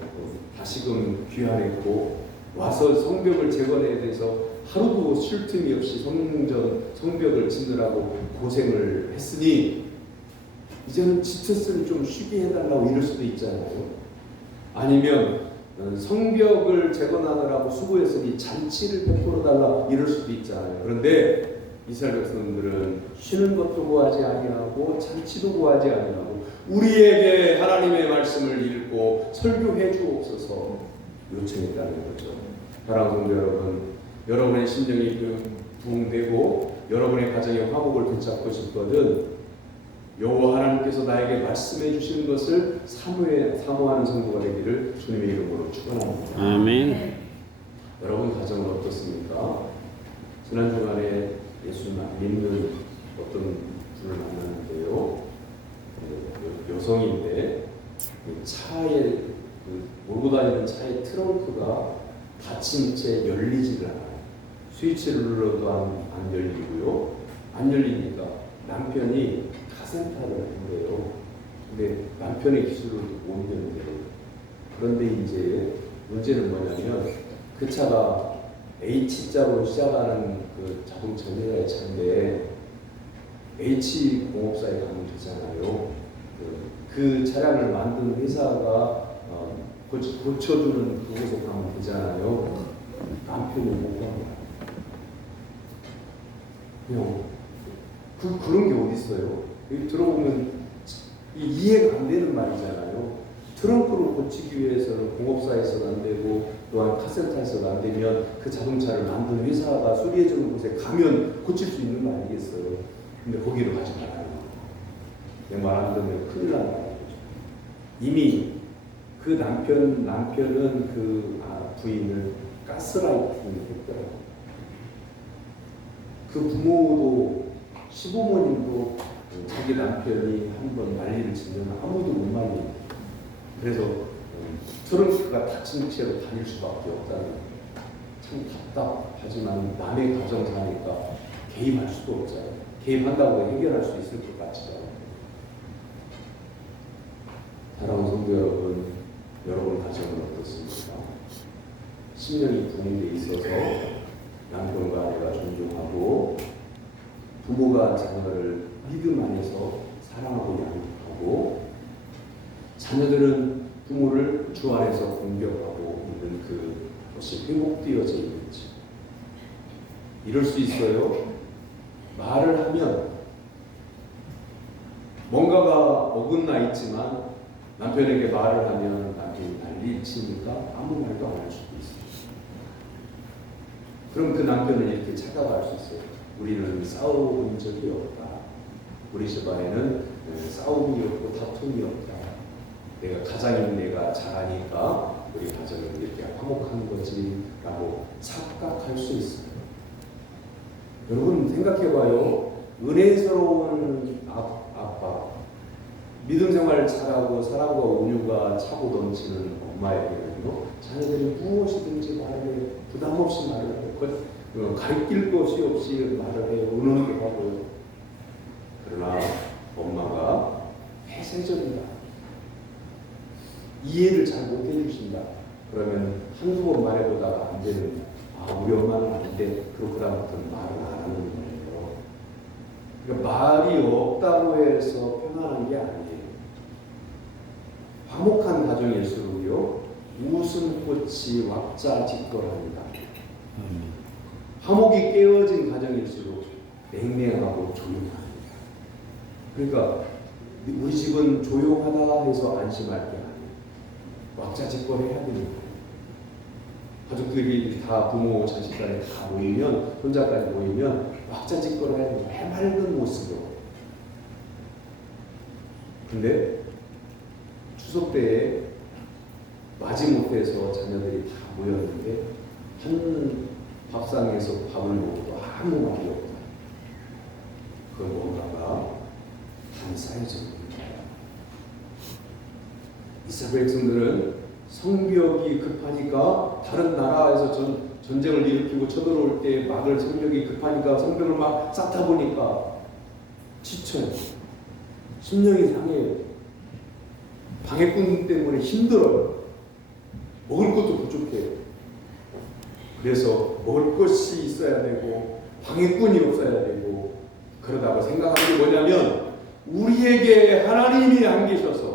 다시금 귀환했고 와서 성벽을 재건해야 돼서 하루도 쉴 틈이 없이 성벽을 짓느라고 고생을 했으니 이제는 지쳤으니 좀 쉬게 해달라고 이럴 수도 있잖아요. 아니면 성벽을 재건하느라고 수고했으니 잔치를 베풀어달라 이럴 수도 있잖아요. 그런데 이스라엘 백성들은 쉬는 것도 구하지 아니하고 잔치도 구하지 아니하고 우리에게 하나님의 말씀을 읽고 설교해 주옵소서 요청했다는 거죠. 사랑하는 성도 여러분, 여러분의 심령이 부흥되고 여러분의 가정의 화목을 되찾고 싶거든 여호와 하나님께서 나에게 말씀해 주시는 것을 사모하는 성도가 되기를 주님의 이름으로 축원합니다. 아멘. 여러분 가정은 어떻습니까? 지난 주간에 예수 믿는 어떤 분을 만났는데요. 여성인데 그 차에 몰고 다니는 차의 트렁크가 닫힌 채 열리지를 않아요. 스위치를 눌러도 안 열리고요. 안 열리니까 남편이 카센터를 한대요. 근데 남편의 기술로 못 열는데요. 그런데 이제 문제는 뭐냐면 그 차가 H자로 시작하는 그 자동차 회사의 차인데 H공업사에 가면 되잖아요. 그 차량을 만든 회사가 고쳐주는 그곳에 가면 되잖아요. 남편이 못 갑니다. 그냥 그런 게 어디 있어요? 여기 들어보면 이해가 안 되는 말이잖아요. 트렁크를 고치기 위해서는 공업사에서는 안 되고 또한 카센터에서는 안 되면 그 자동차를 만든 회사가 수리해주는 곳에 가면 고칠 수 있는 거 아니겠어요? 근데 거기로 가지 말아요. 내 말 안 듣는 큰일 난다. 이미 그 남편은 그 부인을 가스라이팅 했더라고요. 그 부모도 시부모님도 자기 남편이 한번 난리를 치면 아무도 못 말립니다. 그래서 트렁크가 닫힌 채로 다닐 수밖에 없다는 참 답답하지만 남의 가정 사니까 개입할 수도 없잖아요. 개입한다고 해결할 수 있을 것 같지도 않아요. 사랑하는 성도 여러분, 여러분 가정은 어떻습니까? 신령이 부모에 있어서 남편과 아내가 존중하고 부모가 자녀를 믿음 안에서 사랑하고 양육하고 자녀들은 부모를 주 안에서 공경하고 있는 그것이 회복되어져 있는지 이럴 수 있어요. 말을 하면 뭔가가 어긋나 있지만 남편에게 말을 하면 남편이 난리 치니까 아무 말도 안 할 수도 있어요. 그럼 그 남편을 이렇게 찾아갈 수 있어요. 우리는 싸워본 적이 없다. 우리 집안에는 싸움이 없고 다툼이 없다. 내가 가장인 내가 잘하니까 우리 가정은 이렇게 화목한 거지 라고 착각할 수 있어요. 여러분 생각해봐요. 은혜스러운 아빠, 믿음 생활을 잘하고 사랑과 온유가 차고 넘치는 엄마에게는요, 자녀들이 무엇이든지 말을 부담 없이 말을 해요. 가르칠 것이 없이 말을 해요. 은혜도 하고요. 그러나 엄마가 폐쇄적이다. 이해를 잘 못 해주신다. 그러면 한두 번 말해보다가 안 되는, 우리 엄마는 안 돼. 그리고 그다음부터는 말을 안 하는 거예요. 그러니까 말이 없다고 해서 편안한 게 아니에요. 화목한 가정일수록요, 웃음꽃이 왁자지껄합니다. 화목이 깨어진 가정일수록 냉랭하고 조용합니다. 그러니까 우리 집은 조용하다 해서 안심할 게 아니에요. 왁자지껄해야 됩니다. 가족들이 다 부모, 자식간에 다 모이면, 혼자까지 모이면 왁자지껄해야 돼요. 해맑은 모습으로. 근데 추석 때에 마지못해서 자녀들이 다 모였는데 한 밥상에서 밥을 먹어도 아무 말이 없다. 그 뭔가가 단사해집니다. 이스라엘 백성들은 성벽이 급하니까 다른 나라에서 전쟁을 일으키고 쳐들어올 때 막을 성벽이 급하니까 성벽을 막 쌓다 보니까 지쳐요. 심령이 상해요. 방해꾼 때문에 힘들어요. 먹을 것도 부족해요. 그래서 먹을 것이 있어야 되고 방해꾼이 없어야 되고 그러다가 생각하는 게 뭐냐면 우리에게 하나님이 안 계셔서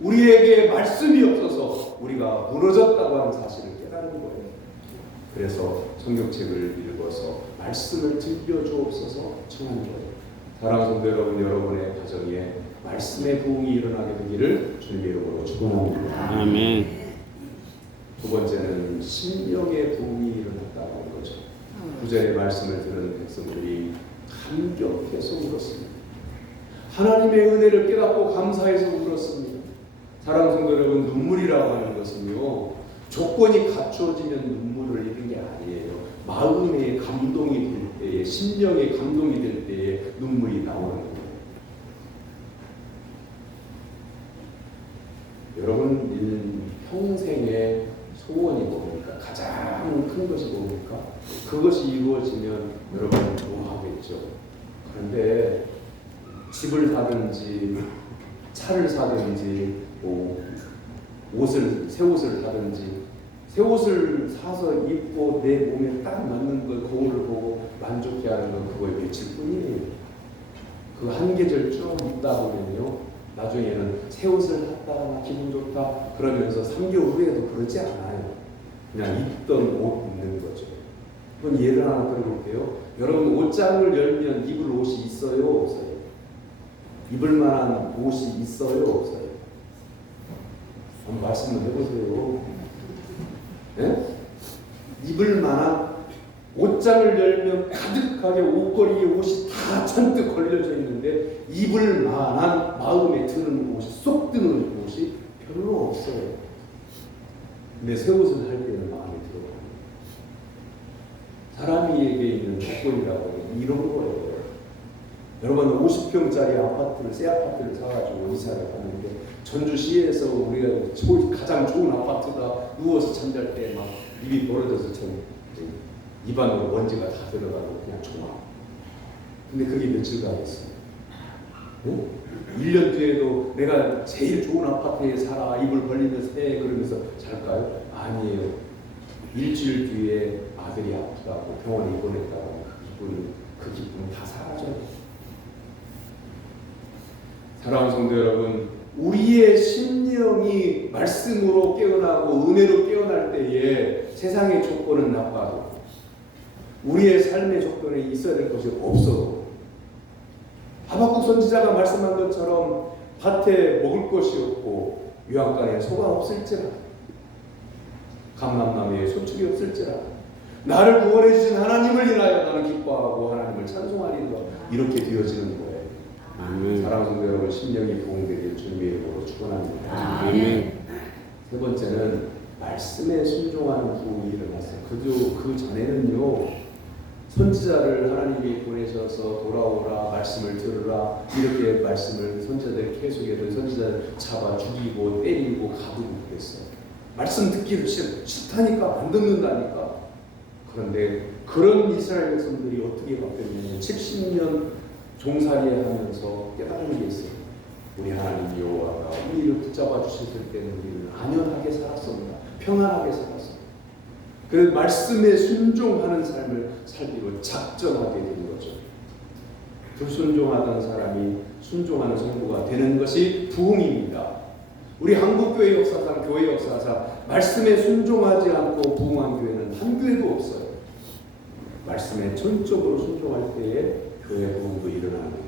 우리에게 말씀이 없어서 우리가 무너졌다고 하는 사실을 깨달은 거예요. 그래서 성경책을 읽어서 말씀을 들려주옵소서 청한 거예요. 사랑하는 성도 여러분, 여러분의 가정에 말씀의 부흥이 일어나게 되기를 주님의 이름으로 축원합니다. 아멘. 두 번째는 심령의 부흥이 일어났다는 거죠. 구절의 말씀을 들은 백성들이 감격해서 울었습니다. 하나님의 은혜를 깨닫고 감사해서 울었습니다. 사랑하는 성도 여러분, 눈물이라고 하는 것은요, 조건이 갖추어지면 눈물을 잃는 게 아니에요. 마음의 감동이 될 때에, 심령의 감동이 될 때에 눈물이 나오는 거예요. 여러분 평생의 소원이 뭡니까? 가장 큰 것이 뭡니까? 그것이 이루어지면 여러분 좋아하겠죠. 그런데 집을 사든지 차를 사든지 새 옷을 사든지 새 옷을 사서 입고 내 몸에 딱 맞는 걸 거울을 보고 만족해하는 건 그거의 며칠뿐이에요. 그 한 계절 쭉 입다 보면요, 나중에는 새 옷을 샀다, 나 기분 좋다 그러면서 3개월 후에도 그러지 않아요. 그냥 입던 옷 입는 거죠. 그럼 예를 하나 들어볼게요. 여러분 옷장을 열면 입을 옷이 있어요, 없어요? 입을 만한 옷이 있어요, 없어요? 한번 말씀을 해보세요. 네? 입을 만한 옷장을 열면 가득하게 옷걸이에 옷이 다 잔뜩 걸려져 있는데 입을 만한 마음에 드는 옷이 쏙 드는 옷이 별로 없어요. 근데 새 옷을 할 때는 마음에 들어요. 사람에게 있는 조건이라고 하면 이런 거예요. 여러분 50평짜리 아파트를 새 아파트를 사가지고 이사를 하는데 전주시에서 우리가 가장 좋은 아파트다 누워서 잠잘 때 막 입이 벌어져서 입안으로 먼지가 다 들어가고 그냥 좋아. 근데 그게 며칠 가겠어요. 응? 1년 뒤에도 내가 제일 좋은 아파트에 살아 입을 벌리면서 해 그러면서 잘까요? 아니에요. 일주일 뒤에 아들이 아프다고 병원에 입원했다고 그 기쁨 다 사라져요. 사랑하는 성도 여러분, 우리의 심령이 말씀으로 깨어나고 은혜로 깨어날 때에 세상의 조건은 나빠도 우리의 삶의 조건에 있어야 될 것이 없어도 하박국 선지자가 말씀한 것처럼 밭에 먹을 것이 없고 유황가에 소가 없을지라 감람나무에 소출이 없을지라 나를 구원해 주신 하나님을 인하여 나는 기뻐하고 하나님을 찬송하리라 이렇게 되어지는 거예요. 사랑하는 성도 여러분, 심령이 부흥되길 주님의 이름으로 축원합니다. 아멘. 세 번째는 말씀에 순종하는 부흥이 일어났어요. 그 전에는요 선지자를 하나님이 보내셔서 돌아오라 말씀을 들으라 이렇게 말씀을 선지자들이 계속해서 선지자를 잡아 죽이고 때리고 가두고 그랬어요. 말씀 듣기를 싫다니까 안 듣는다니까. 그런데 그런 이스라엘 백성들이 어떻게 바뀌었냐면 70년 종살이 하면서 깨달은 게 있어요. 우리 하나님 여호와가 우리를 붙잡아 주셨을 때는 우리는 안연하게 살았습니다. 평안하게 살았습니다. 그 말씀에 순종하는 삶을 살기로 작정하게 된 거죠. 불순종하던 사람이 순종하는 성도가 되는 것이 부흥입니다. 우리 한국교회 역사상, 교회 역사상 말씀에 순종하지 않고 부흥한 교회는 한 교회도 없어요. 말씀에 전적으로 순종할 때에 교회 부흥도 일어나는 거예요.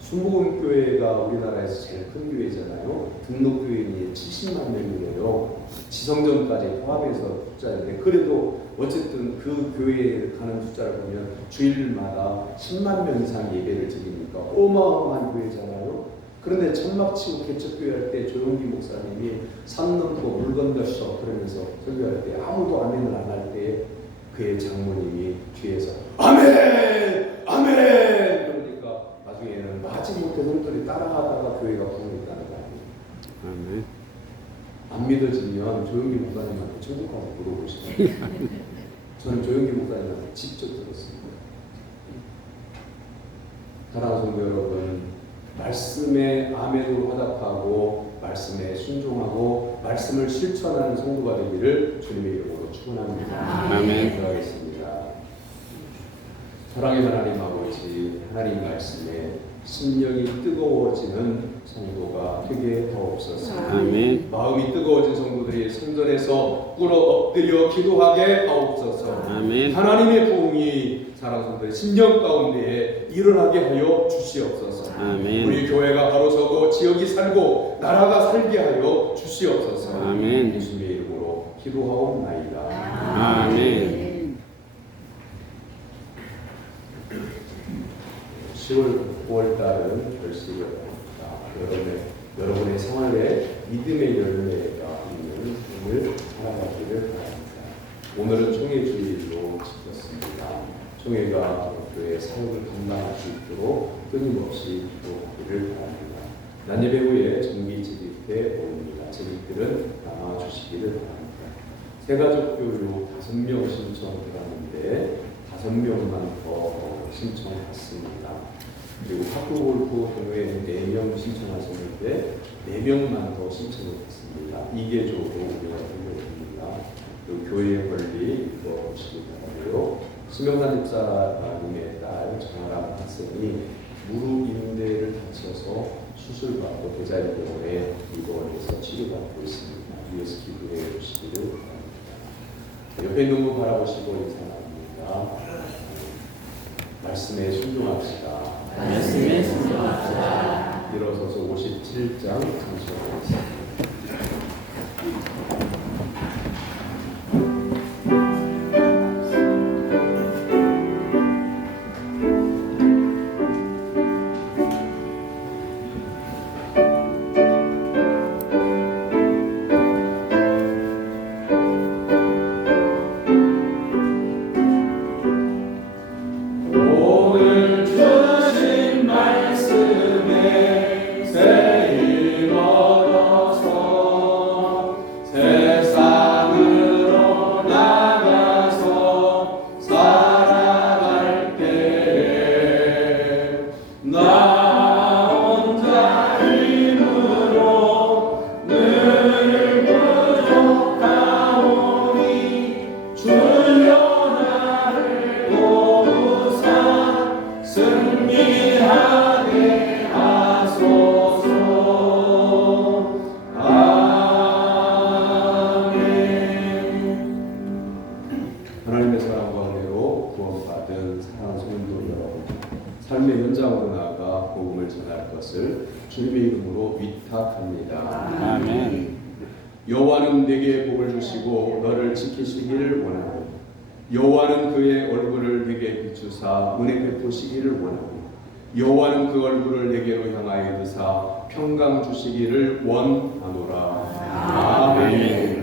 순복음교회가 우리나라에서 제일 큰 교회잖아요. 등록교인이 70만 명이래요. 지성전까지 포함해서 숫자인데 그래도 어쨌든 그 교회에 가는 숫자를 보면 주일마다 10만 명 이상 예배를 드리니까 어마어마한 교회잖아요. 그런데 천막치고 개척교회 할 때 조용기 목사님이 산 넘고 물 건너셔 그러면서 설교할 때 아무도 아멘을 안 할 때 그의 장모님이 뒤에서 아멘! 아멘! 그러니까 나중에는 마지못해 성도들이 따라하다가 교회가 부흥했다는 거 아니에요. 아멘. 안 믿어지면 조용기 목사님한테 천국 가서 물어보시죠. 저는 조용기 목사님한테 직접 들었습니다. 사랑하는 성도 여러분, 말씀에 아멘으로 화답하고 말씀에 순종하고 말씀을 실천하는 성도가 되기를 주님의 이름으로 축원합니다. 아멘. 기도하겠습니다. 사랑의 하나님 아버지, 하나님 말씀에 심령이 뜨거워지는 성도가 되게 하옵소서. 아멘. 마음이 뜨거워진 성도들이 성전에서 꿇어 엎드려 기도하게 하옵소서. 아멘. 하나님의 부흥이 사랑하는 성도들의 심령 가운데에 일어나게 하여 주시옵소서. 아멘. 우리 교회가 바로 서고 지역이 살고 나라가 살게 하여 주시옵소서. 아멘. 예수님의 이름으로 기도하옵나이다. 아멘. 10월 9월달은 결실입니다. 여러분의 생활에 믿음의 열매가 있는 삶을 살아가기를 바랍니다. 오늘은 총회주일로 지켰습니다. 총회가 교회 사역을 감당할 수 있도록 끊임없이 기도하기를 바랍니다. 난예배 후에 정기 집입회 모입니다. 집입들은 남아주시기를 바랍니다. 새가족 교육 5명 신청 들어갔는데 5명만 더 신청했습니다. 그리고 학교 골프 경우에는 4명 신청하셨는데 4명만 더 신청을 했습니다. 2개조로 우리가 드립니다. 그리고 교회 권리 읽어보시기 바라고요. 수명산 집사님의 딸 정아람 학생이 무릎 인대를 다쳐서 수술받고 대자연병원에 입원해서 치료받고 있습니다. 위에서 기도해 주시기를 바랍니다. 옆에 있는 분 바라보시고 인사 나눕니다. 말씀에 순종합시다. 말씀에 순종합시다. 일어서서 57장 잠시만요. 오늘 주신 말씀에 새 힘 얻어서 세상으로 나가서 살아갈 때에 나 혼자 힘으로 늘 부족하오니 주여 나를 도우사 승리하게 하소서. 아멘. 하나님의 사랑과 은혜로 구원받은 사랑하는 성도 여러분, 삶의 현장으로 나아가 복음을 전할 것을 주님의 이름으로 위탁합니다. 아멘. 여호와는 내게 복을 주시고 너를 지키시기를 원하고 여호와는 그의 얼굴을 내게 비추사 은혜 베푸시기를 원하고 여호와는 그 얼굴을 내게로 향하여 드사 평강 주시기를 원하노라. 아멘.